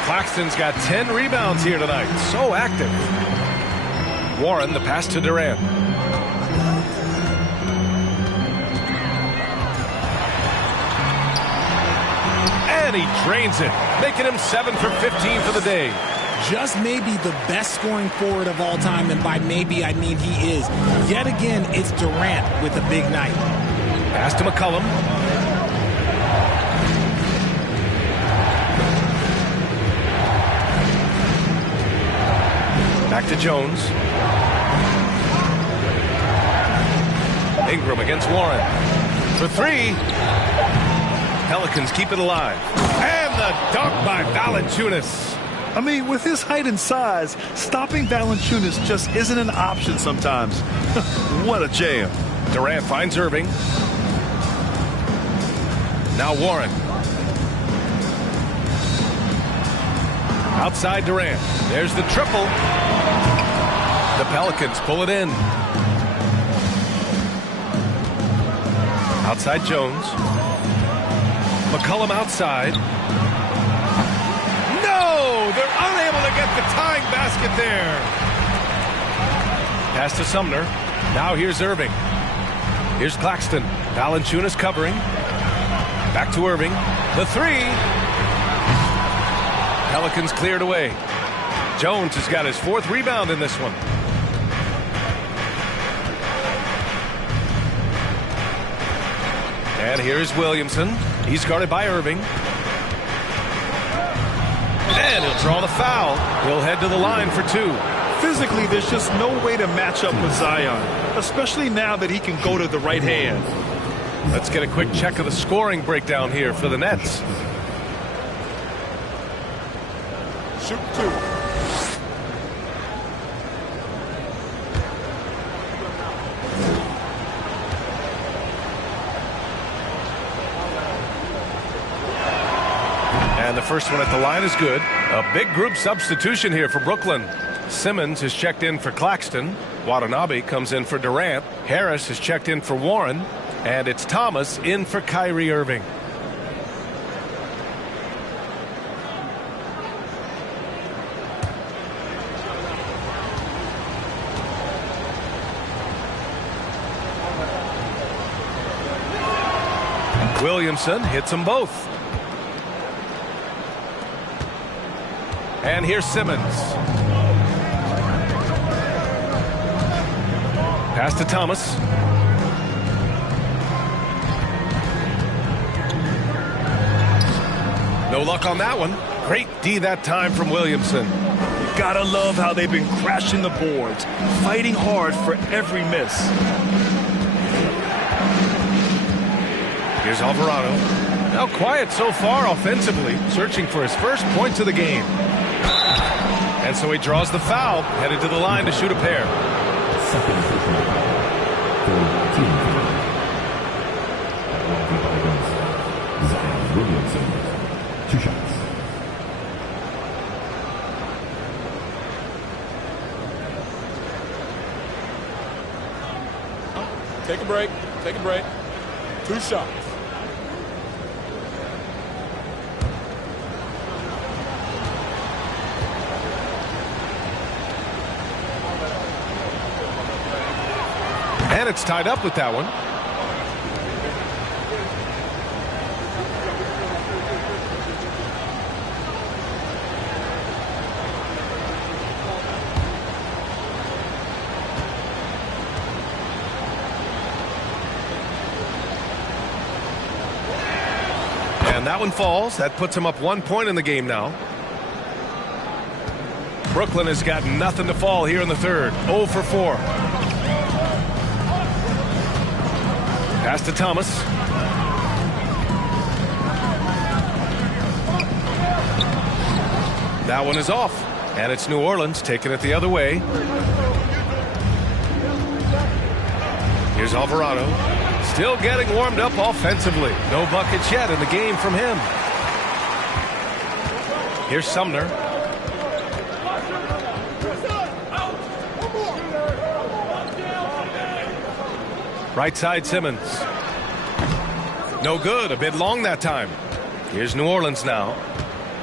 Claxton's got 10 rebounds here tonight. So active. Warren, the pass to Durant. And he drains it, making him 7 for 15 for the day. Just maybe the best scoring forward of all time, and by maybe I mean he is. Yet again, it's Durant with a big night. Pass to McCollum. Back to Jones. Ingram against Warren. For 3. Pelicans keep it alive. And the dunk by Valanciunas. I mean, with his height and size, stopping Valanciunas just isn't an option sometimes. What a jam. Durant finds Irving. Now Warren. Outside Durant. There's the triple. The Pelicans pull it in. Outside Jones. McCollum outside. No! They're unable to get the tying basket there. Pass to Sumner. Now here's Irving. Here's Claxton. Valanciunas covering. Back to Irving. The 3. Pelicans cleared away. Jones has got his 4th rebound in this one. And here's Williamson. He's guarded by Irving. And he'll draw the foul. He'll head to the line for 2. Physically, there's just no way to match up with Zion, especially now that he can go to the right hand. Let's get a quick check of the scoring breakdown here for the Nets. Shoot 2. And the first one at the line is good. A big group substitution here for Brooklyn. Simmons has checked in for Claxton. Watanabe comes in for Durant. Harris has checked in for Warren. And it's Thomas in for Kyrie Irving. Williamson hits them both. And here's Simmons. Pass to Thomas. No luck on that one. Great D that time from Williamson. Gotta love how they've been crashing the boards, fighting hard for every miss. Here's Alvarado. Now quiet so far offensively, searching for his first points of the game. And so he draws the foul, headed to the line to shoot a pair. Second personal for team foul. Atlanta Pelicans, Zion Williamson. 2 shots. Take a break. Take a break. 2 shots. And it's tied up with that one. And that one falls. That puts him up 1 point in the game now. Brooklyn has got nothing to fall here in the third. 0 for 4. Pass to Thomas. That one is off. And it's New Orleans taking it the other way. Here's Alvarado. Still getting warmed up offensively. No buckets yet in the game from him. Here's Sumner. Right side Simmons. No good. A bit long that time. Here's New Orleans now.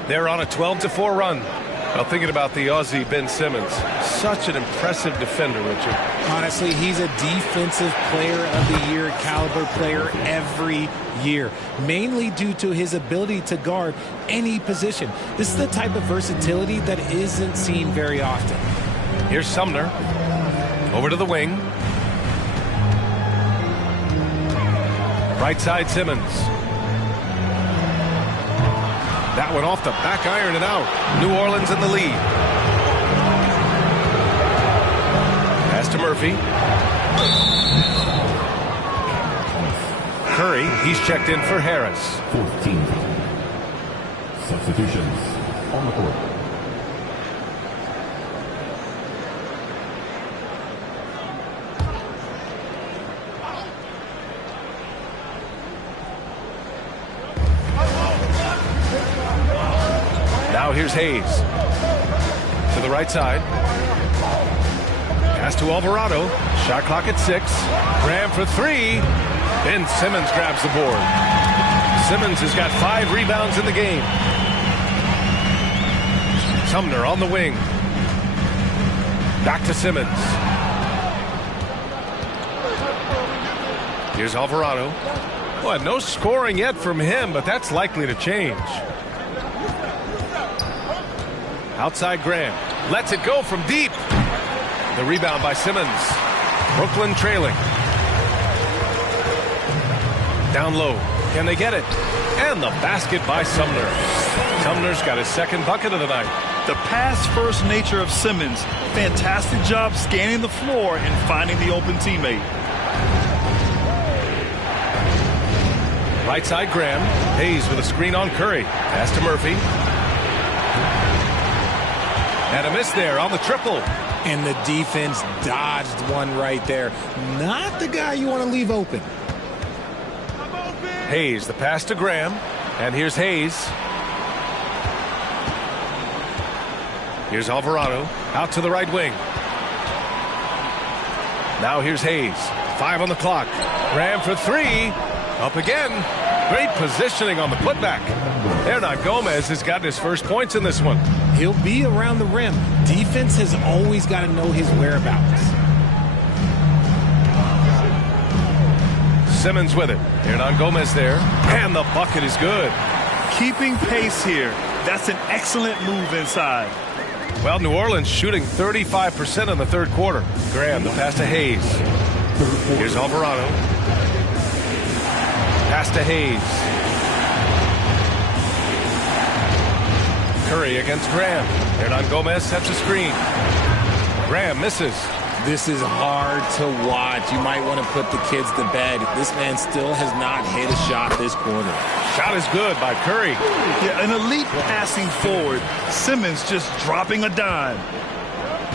They're on a 12-4 run. Well, thinking about the Aussie Ben Simmons, such an impressive defender, Richard. Honestly, he's a defensive player of the year caliber player every year, mainly due to his ability to guard any position. This is the type of versatility that isn't seen very often. Here's Sumner. Over to the wing. Right side Simmons. That one off the back iron and out. New Orleans in the lead. Pass to Murphy. Curry, he's checked in for Harris. 14. Substitutions on the court. Now here's Hayes. To the right side. Pass to Alvarado. Shot clock at 6. Graham for 3. Ben Simmons grabs the board. Simmons has got 5 rebounds in the game. Sumner on the wing. Back to Simmons. Here's Alvarado. Boy, no scoring yet from him, but that's likely to change. Outside Graham. Lets it go from deep. The rebound by Simmons. Brooklyn trailing. Down low. Can they get it? And the basket by Sumner. Sumner's got his second bucket of the night. The pass-first nature of Simmons. Fantastic job scanning the floor and finding the open teammate. Right side Graham. Hayes with a screen on Curry. Pass to Murphy. And a miss there on the triple. And the defense dodged one right there. Not the guy you want to leave open. Hayes, the pass to Graham. And here's Hayes. Here's Alvarado. Out to the right wing. Now here's Hayes. 5 on the clock. Graham for 3. Up again. Great positioning on the putback. Hernan Gomez has gotten his first points in this one. He'll be around the rim. Defense has always got to know his whereabouts. Simmons with it. Hernangomez there. And the bucket is good. Keeping pace here. That's an excellent move inside. Well, New Orleans shooting 35% in the third quarter. Graham, the pass to Hayes. Here's Alvarado. Pass to Hayes. Curry against Graham. Hernangomez sets a screen. Graham misses. This is hard to watch. You might want to put the kids to bed. This man still has not hit a shot this quarter. Shot is good by Curry. Yeah, an elite passing forward. Simmons just dropping a dime.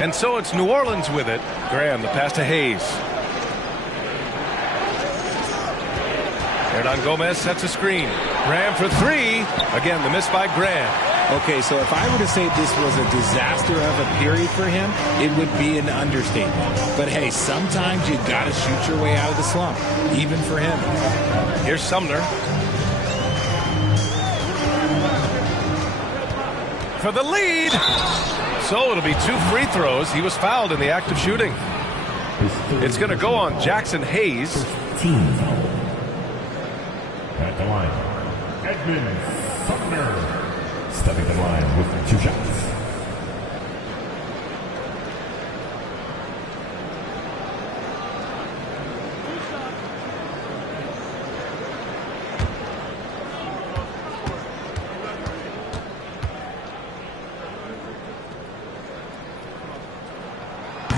And so it's New Orleans with it. Graham, the pass to Hayes. Hernangomez sets a screen. Graham for three. Again, the miss by Graham. Okay, so if I were to say this was a disaster of a period for him, it would be an understatement. But hey, sometimes you got to shoot your way out of the slump, even for him. Here's Sumner. For the lead. So it'll be 2 free throws. He was fouled in the act of shooting. It's going to go on Jackson Hayes. At the line, Edmund Sumner. Stepping the line with 2 shots.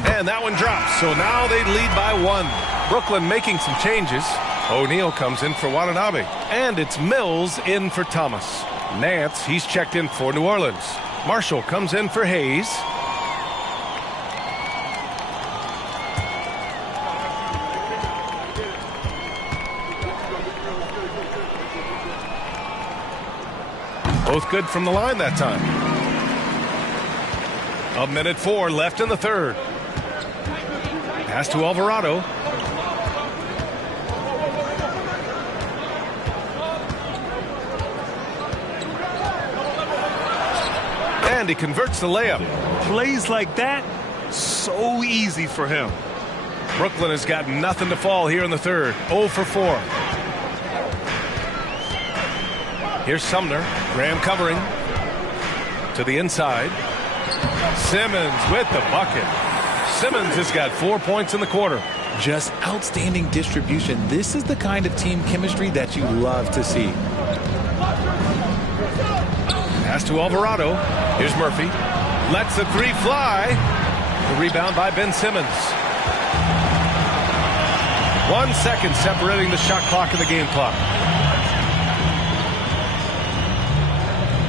And that one drops. So now they lead by 1. Brooklyn making some changes. O'Neal comes in for Watanabe. And it's Mills in for Thomas. Nance, he's checked in for New Orleans. Marshall comes in for Hayes. Both good from the line that time. 1:04 left in the third. Pass to Alvarado. And he converts the layup. Plays like that, so easy for him. Brooklyn has got nothing to fall here in the third. 0 for 4. Here's Sumner. Graham covering. To the inside. Simmons with the bucket. Simmons has got 4 points in the quarter. Just outstanding distribution. This is the kind of team chemistry that you love to see. Pass to Alvarado. Here's Murphy. Lets the 3 fly. The rebound by Ben Simmons. 1 second separating the shot clock and the game clock.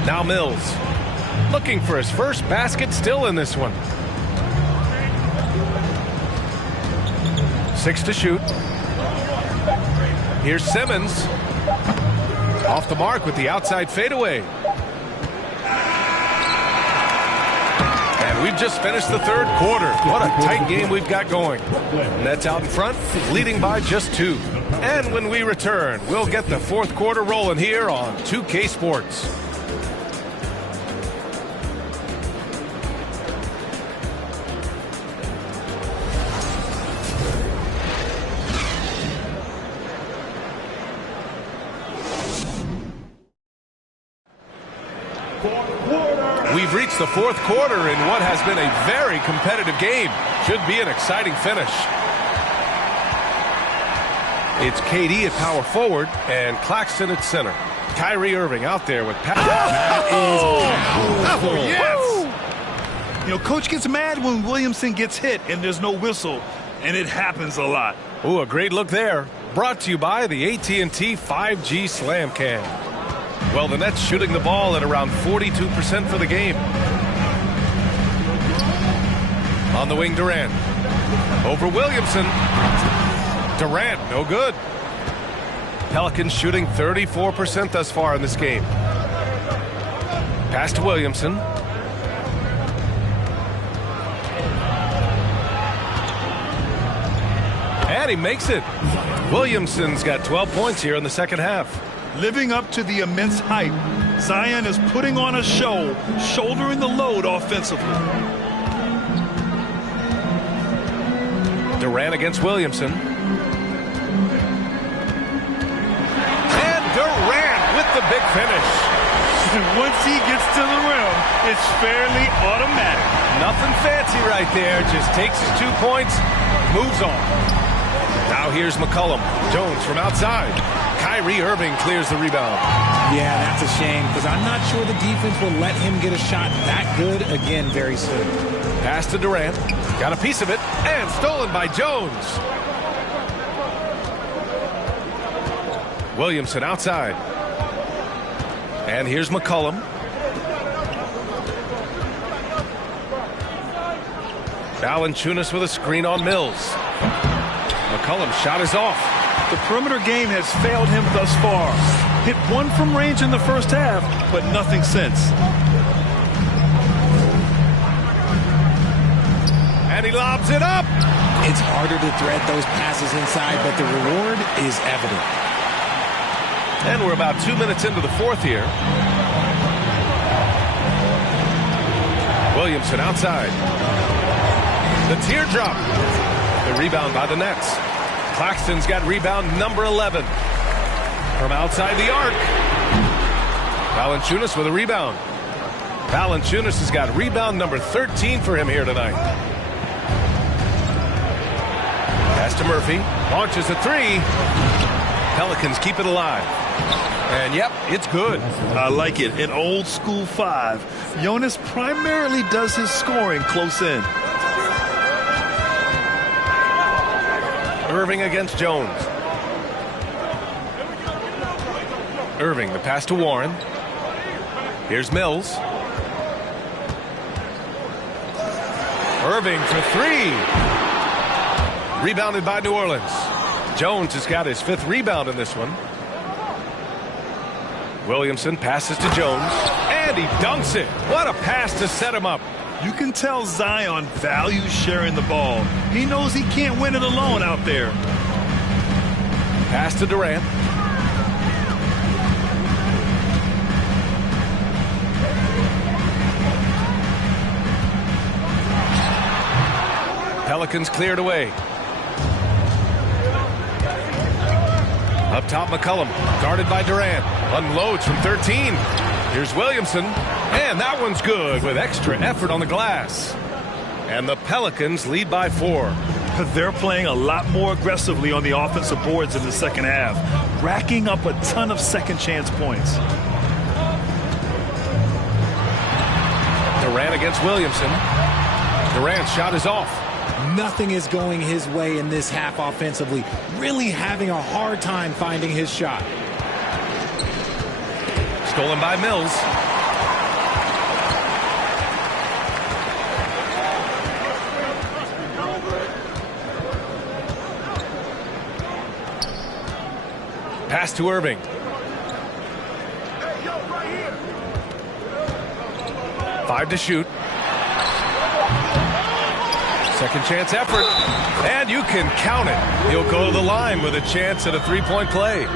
Now Mills. Looking for his first basket, still in this one. 6 to shoot. Here's Simmons. Off the mark with the outside fadeaway. And we've just finished the third quarter. What a tight game we've got going. Nets out in front, leading by just 2. And when we return, we'll get the fourth quarter rolling here on 2K Sports. We've reached the fourth quarter in what has been a very competitive game. Should be an exciting finish. It's KD at power forward and Claxton at center. Kyrie Irving out there with power. Oh, yes! You know, Coach gets mad when Williamson gets hit and there's no whistle, and it happens a lot. Ooh, a great look there. Brought to you by the AT&T 5G Slam Cam. Well, the Nets shooting the ball at around 42% for the game. On the wing, Durant. Over Williamson. Durant, no good. Pelicans shooting 34% thus far in this game. Pass to Williamson. And he makes it. Williamson's got 12 points here in the second half. Living up to the immense hype, Zion is putting on a show, shouldering the load offensively. Durant against Williamson. the big finish. Once he gets to the rim, it's fairly automatic. Nothing fancy right there. Just takes his 2 points, moves on. Now here's McCollum. Jones from outside. Kyrie Irving clears the rebound. Yeah, that's a shame because I'm not sure the defense will let him get a shot that good again very soon. Pass to Durant. Got a piece of it and stolen by Jones. Williamson outside. And here's McCollum. Valanciunas with a screen on Mills. McCollum's shot is off. The perimeter game has failed him thus far. Hit one from range in the first half, but nothing since. And he lobs it up. It's harder to thread those passes inside, but the reward is evident. And we're about 2 minutes into the fourth here. Williamson outside. The teardrop. The rebound by the Nets. Claxton's got rebound number 11. From outside the arc. Valanciunas with a rebound. Valanciunas has got rebound number 13 for him here tonight. Pass to Murphy. Launches a three. Pelicans keep it alive. And yep, it's good. I like it. An old school 5. Jonas primarily does his scoring close in. Irving against Jones. Irving, the pass to Warren. Here's Mills. Irving for three. Rebounded by New Orleans. Jones has got his 5th rebound in this one. Williamson passes to Jones. And he dunks it. What a pass to set him up. You can tell Zion values sharing the ball. He knows he can't win it alone out there. Pass to Durant. Pelicans cleared away. Up top, McCollum, guarded by Durant. Unloads from 13. Here's Williamson. And that one's good with extra effort on the glass. And the Pelicans lead by 4. They're playing a lot more aggressively on the offensive boards in the second half, racking up a ton of second chance points. Durant against Williamson. Durant's shot is off. Nothing is going his way in this half offensively. Really having a hard time finding his shot. Stolen by Mills. Pass to Irving. Five to shoot. Second chance effort. And you can count it. He'll go to the line with a chance at a three-point play.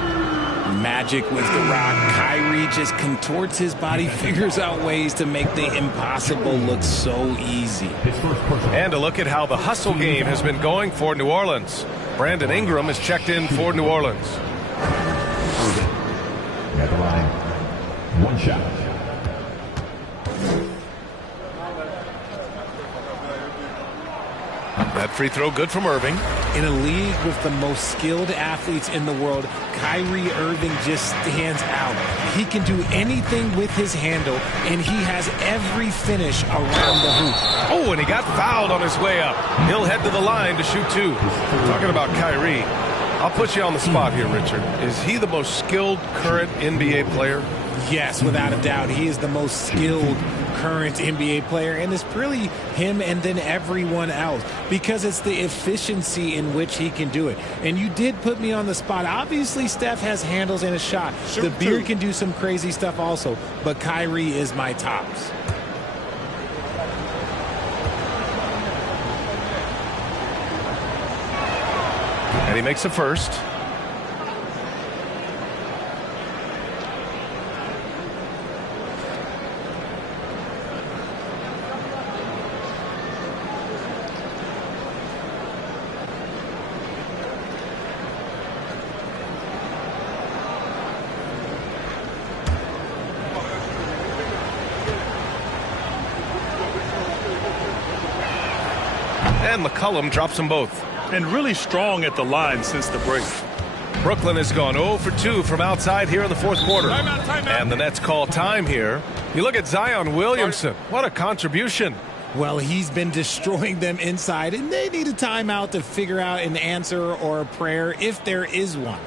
Magic with the rock. Kyrie just contorts his body, figures out ways to make the impossible look so easy. And a look at how the hustle game has been going for New Orleans. Brandon Ingram has checked in for New Orleans. At the line, one shot. That free throw good from Irving. In a league with the most skilled athletes in the world, Kyrie Irving just stands out. He can do anything with his handle, and he has every finish around the hoop. Oh, and he got fouled on his way up. He'll head to the line to shoot two. Talking about Kyrie, I'll put you on the spot here, Richard. Is he the most skilled current NBA player? Yes, without a doubt. He is the most skilled current NBA player, and it's really him and then everyone else because it's the efficiency in which he can do it. And you did put me on the spot. Obviously, Steph has handles and a shot. The beard can do some crazy stuff also, but Kyrie is my tops. And he makes the first. and McCollum drops them both. And really strong at the line since the break. Brooklyn has gone 0 for 2 from outside here in the fourth quarter. Timeout. And the Nets call time here. You look at Zion Williamson. What a contribution. Well, he's been destroying them inside, and they need a timeout to figure out an answer or a prayer if there is one.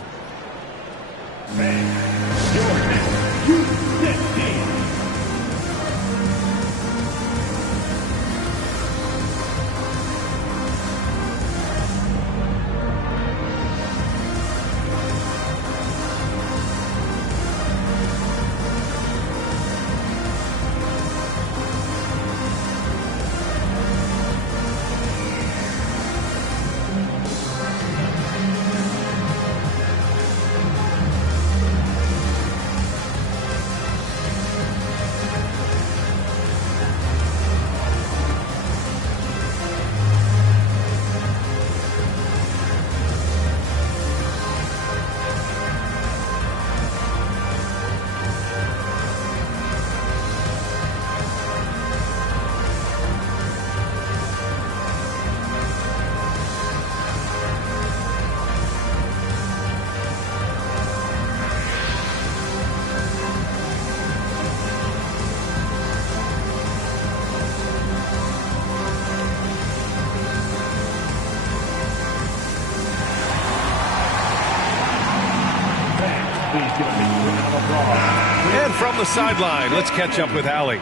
And from the sideline, let's catch up with Allie.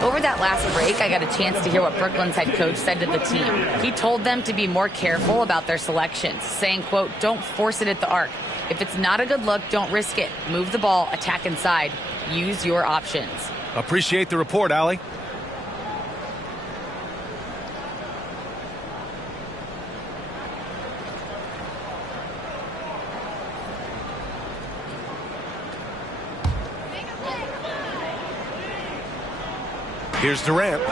Over that last break, I got a chance to hear what Brooklyn's head coach said to the team. He told them to be more careful about their selections, saying, quote, don't force it at the arc. If it's not a good look, don't risk it. Move the ball, attack inside. Use your options. Appreciate the report, Allie. Here's Durant.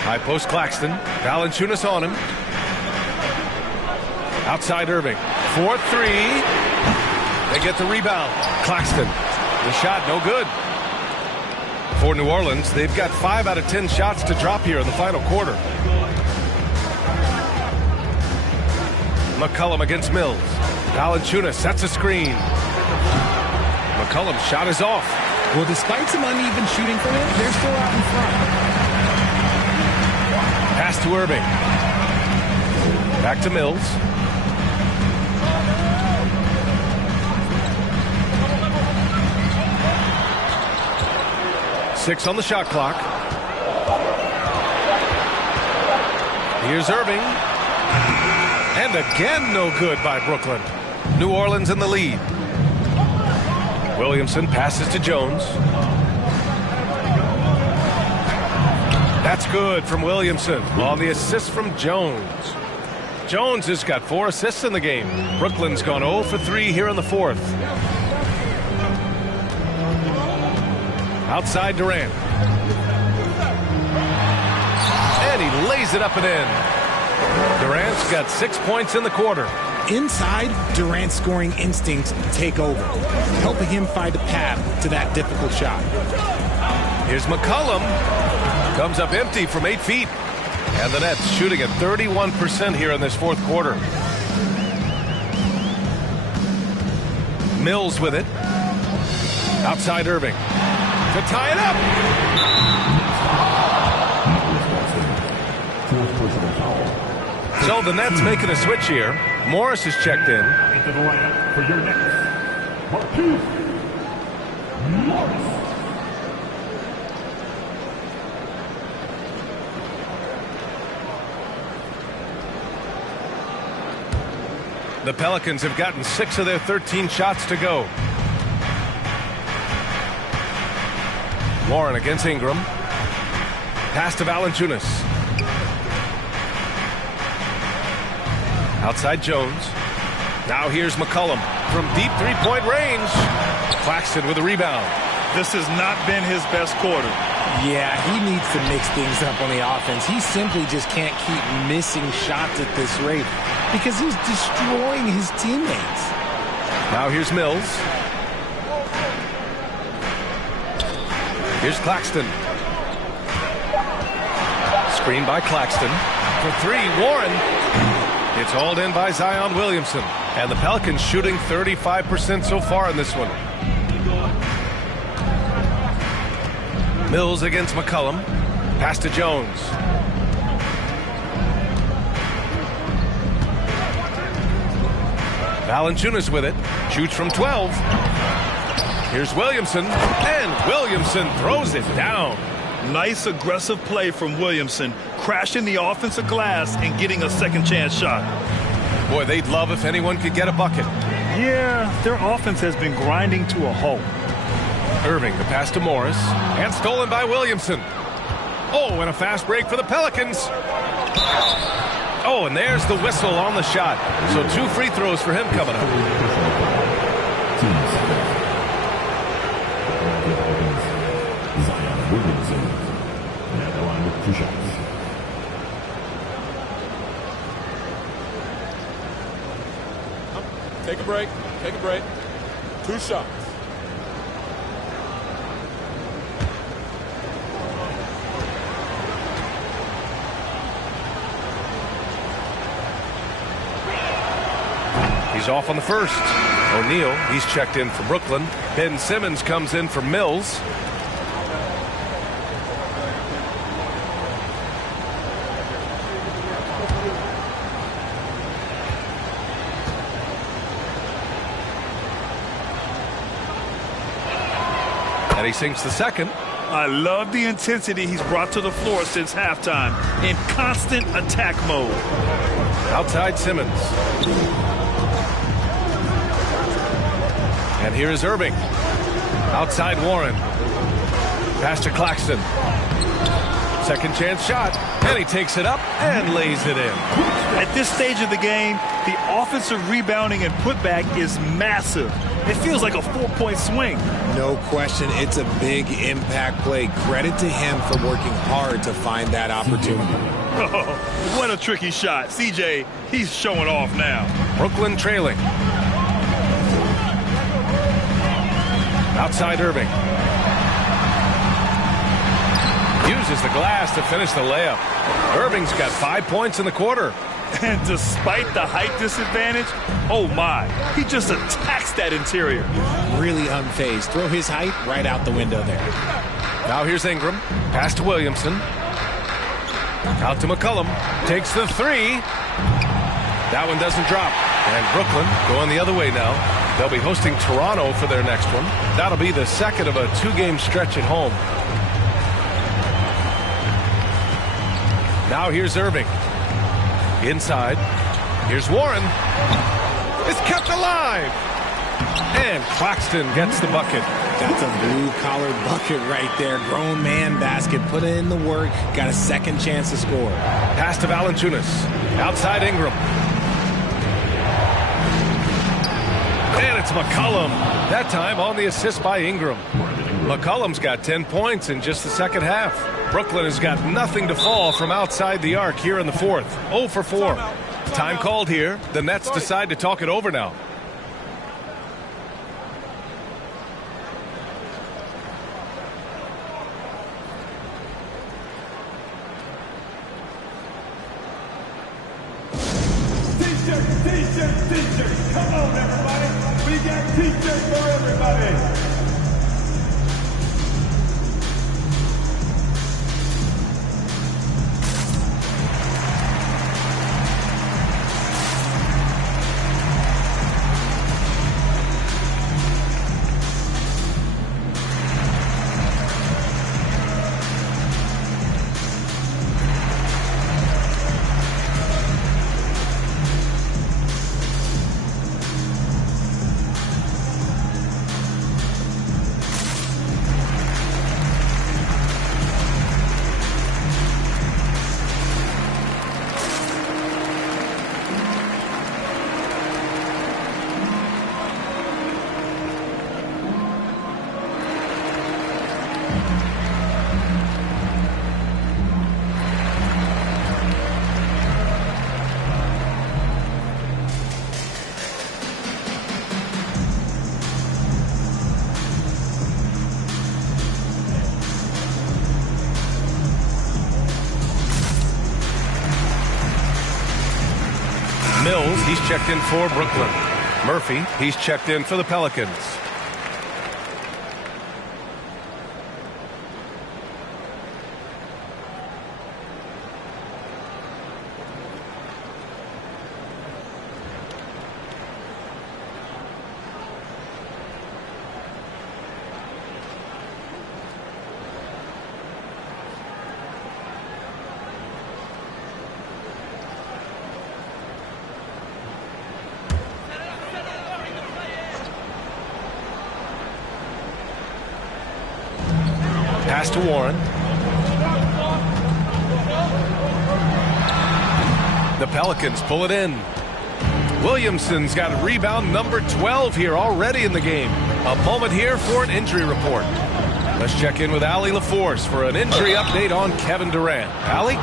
High post Claxton. Valanciunas on him. Outside Irving. 4-3. They get the rebound. Claxton. The shot no good. For New Orleans, they've got 5 out of 10 shots to drop here in the final quarter. McCollum against Mills. Valanciunas sets a screen. McCollum's shot is off. Well, despite some uneven shooting for him, they're still out in front. Pass to Irving. Back to Mills. Six on the shot clock. Here's Irving. And again, no good by Brooklyn. New Orleans in the lead. Williamson passes to Jones. That's good from Williamson on the assist from Jones. Jones has got 4 assists in the game. Brooklyn's gone 0 for 3 here in the fourth. Outside Durant. And he lays it up and in. Durant's got 6 points in the quarter. Inside, Durant's scoring instincts take over, helping him find a path to that difficult shot. Here's McCollum. Comes up empty from 8 feet. And the Nets shooting at 31% here in this fourth quarter. Mills with it. Outside Irving. To tie it up. So the Nets making a switch here. Morris is checked in. Into the lineup for your Nets, Marquise Morris. The Pelicans have gotten 6 of their 13 shots to go. Warren against Ingram. Pass to Valanciunas. Outside Jones. Now here's McCollum from deep three-point range. Claxton with a rebound. This has not been his best quarter. Yeah, he needs to mix things up on the offense. He simply just can't keep missing shots at this rate because he's destroying his teammates. Now here's Mills. Here's Claxton. Screen by Claxton. For three, Warren. It's hauled in by Zion Williamson. And the Pelicans shooting 35% so far in this one. Mills against McCollum. Pass to Jones. Valanciunas with it. Shoots from 12. Here's Williamson. And Williamson throws it down. Nice aggressive play from Williamson, crashing the offensive glass and getting a second chance shot. Boy, they'd love if anyone could get a bucket. Yeah, their offense has been grinding to a halt. Irving, the pass to Morris. And stolen by Williamson. Oh, and a fast break for the Pelicans. Oh, and there's the whistle on the shot. So 2 free throws for him coming up. Zion Williamson. At the line with 2 shots. Take a break. Take a break. 2 shots. He's off on the first. O'Neal, he's checked in for Brooklyn. Ben Simmons comes in for Mills. And he sinks the second. I love the intensity he's brought to the floor since halftime, in constant attack mode. Outside Simmons. And here is Irving. Outside Warren. Pass to Claxton. Second chance shot. And he takes it up and lays it in. At this stage of the game, the offensive rebounding and putback is massive. It feels like a 4-point swing. No question, it's a big impact play. Credit to him for working hard to find that opportunity. Oh, what a tricky shot. CJ, he's showing off now. Brooklyn trailing. Outside Irving. Uses the glass to finish the layup. Irving's got 5 points in the quarter. And despite the height disadvantage, oh my, he just attacks that interior. Really unfazed. Throw his height right out the window there. Now here's Ingram. Pass to Williamson. Out to McCollum. Takes the three. That one doesn't drop. And Brooklyn going the other way now. They'll be hosting Toronto for their next one. That'll be the second of a 2-game stretch at home. Now here's Irving. Inside. Here's Warren. It's kept alive. And Claxton gets the bucket. That's a blue-collar bucket right there. Grown man basket. Put in the work. Got a second chance to score. Pass to Valanciunas. Outside Ingram. And it's McCollum. That time on the assist by Ingram. McCollum's got 10 points in just the second half. Brooklyn has got nothing to fall from outside the arc here in the fourth. 0 for 4. Time called here. The Nets decide to talk it over now. T-shirts. Come on, everybody. We got T-shirts for everybody. he's checked in for Brooklyn. Murphy, he's checked in for the Pelicans. Pass to Warren. The Pelicans pull it in. Williamson's got rebound number 12 here already in the game. A moment here for an injury report. Let's check in with Allie LaForce for an injury update on Kevin Durant. Allie?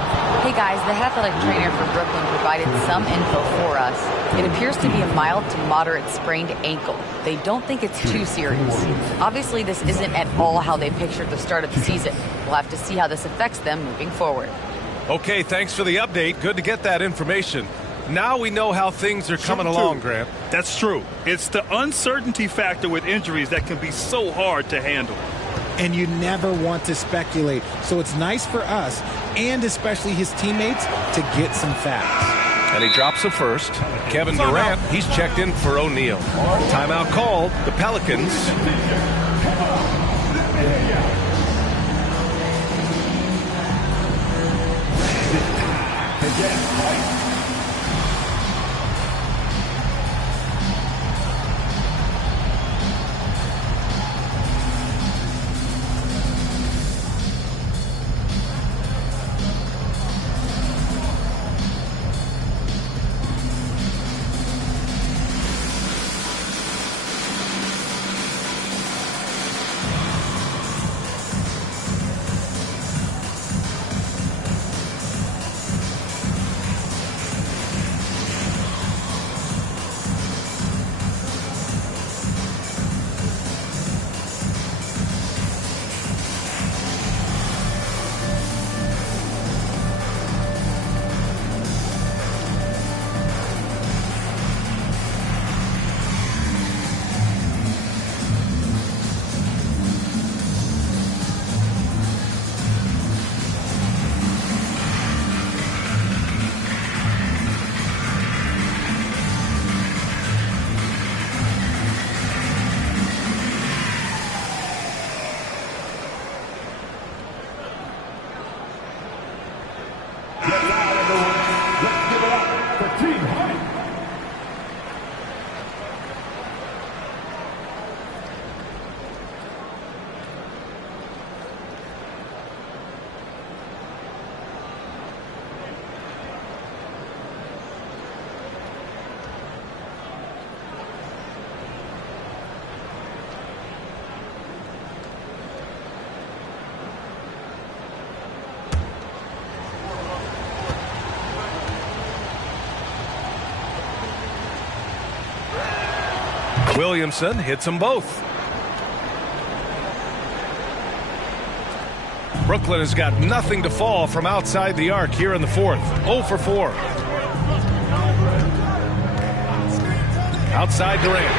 Hey guys, the athletic trainer for Brooklyn provided some info for us. It appears to be a mild to moderate sprained ankle. They don't think it's too serious. Obviously, this isn't at all how they pictured the start of the season. We'll have to see how this affects them moving forward. Okay, thanks for the update. Good to get that information. Now we know how things are coming along, Grant. That's true. It's the uncertainty factor with injuries that can be so hard to handle. And you never want to speculate. So it's nice for us, and especially his teammates, to get some facts. And he drops the first. Kevin Durant, he's checked in for O'Neal. Timeout called. The Pelicans. Williamson hits them both. Brooklyn has got nothing to fall from outside the arc here in the fourth. 0 for 4. Outside Durant.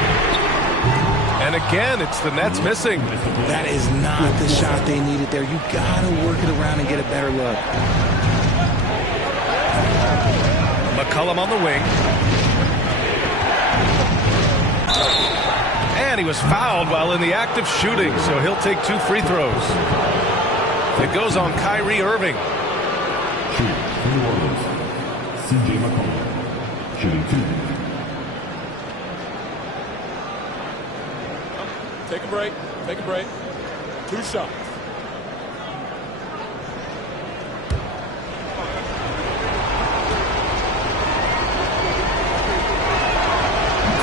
And again, it's the Nets missing. That is not the shot they needed there. You got to work it around and get a better look. McCollum on the wing. And he was fouled while in the act of shooting, so he'll take 2 free throws. It goes on Kyrie Irving. C.J. McCollum, shooting 2. Take a break. Take a break. 2 shots.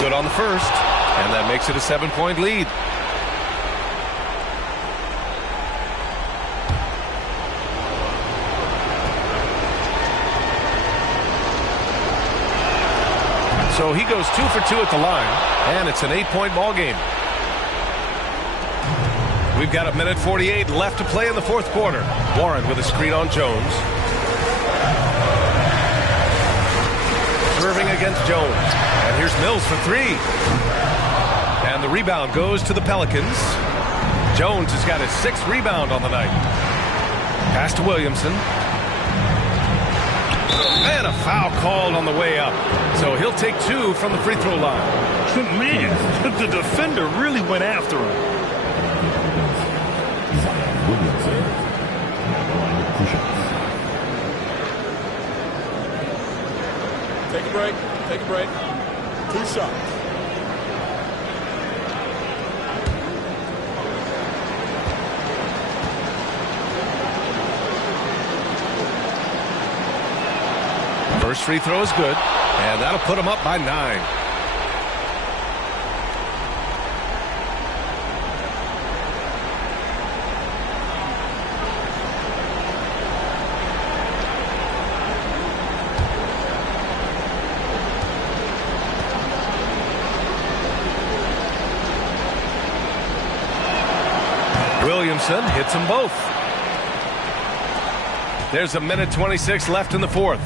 Good on the first, and that makes it a 7-point lead. So he goes 2 for 2 at the line, and it's an 8-point ball game. We've got 1:48 left to play in the fourth quarter. Warren with a screen on Jones. Irving against Jones. And here's Mills for three. And the rebound goes to the Pelicans. Jones has got his 6th rebound on the night. Pass to Williamson. And a foul called on the way up. So he'll take 2 from the free throw line. Man, the defender really went after him. Take a break. Take a break. 2 shots. First free throw is good, and that'll put him up by 9. Williamson hits them both. There's a minute 26 left in the 4th.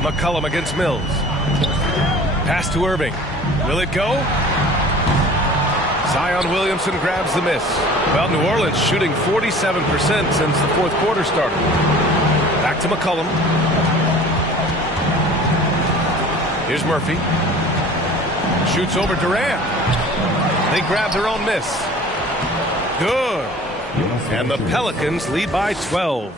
McCollum against Mills. Pass to Irving. Will it go? Zion Williamson grabs the miss. Well, New Orleans shooting 47% since the 4th quarter started. Back to McCollum. Here's Murphy. Shoots over Durant. They grab their own miss. Good. And the Pelicans lead by 12.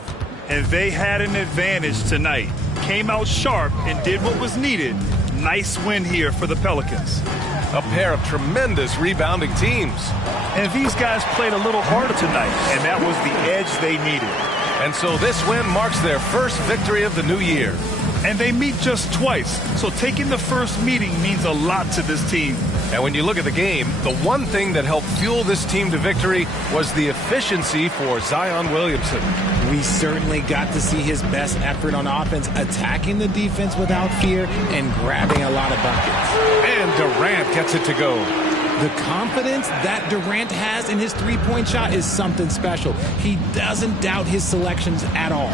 And they had an advantage tonight. Came out sharp and did what was needed. Nice win here for the Pelicans. A pair of tremendous rebounding teams. And these guys played a little harder tonight, and that was the edge they needed. And so this win marks their first victory of the new year. And they meet just twice, so taking the first meeting means a lot to this team. And when you look at the game, the one thing that helped fuel this team to victory was the efficiency for Zion Williamson. We certainly got to see his best effort on offense, attacking the defense without fear and grabbing a lot of buckets. And Durant gets it to go. The confidence that Durant has in his three-point shot is something special. He doesn't doubt his selections at all.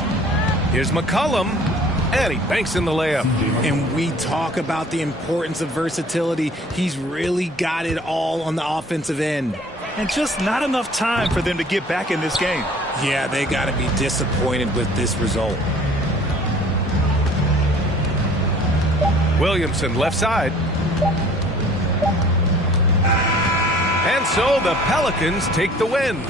Here's McCollum. And he banks in the layup. And we talk about the importance of versatility. He's really got it all on the offensive end. And just not enough time for them to get back in this game. Yeah, they got to be disappointed with this result. Williamson left side. And so the Pelicans take the win.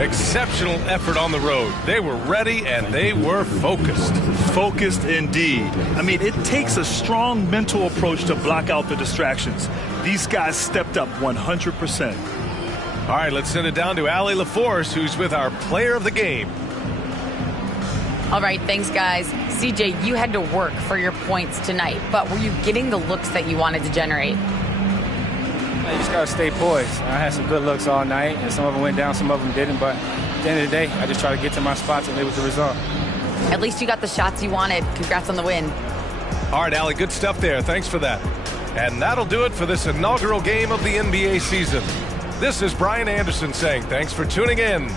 Exceptional effort on the road. They were ready and they were focused. Focused indeed. I mean, it takes a strong mental approach to block out the distractions. These guys stepped up 100%. All right, let's send it down to Allie LaForce, who's with our player of the game. All right, thanks, guys. CJ, you had to work for your points tonight, but were you getting the looks that you wanted to generate? You just got to stay poised. I had some good looks all night, and some of them went down, some of them didn't. But at the end of the day, I just try to get to my spots and live with the result. At least you got the shots you wanted. Congrats on the win. All right, Allie, good stuff there. Thanks for that. And that'll do it for this inaugural game of the NBA season. This is Brian Anderson saying thanks for tuning in.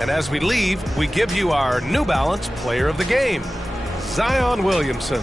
And as we leave, we give you our New Balance player of the game, Zion Williamson.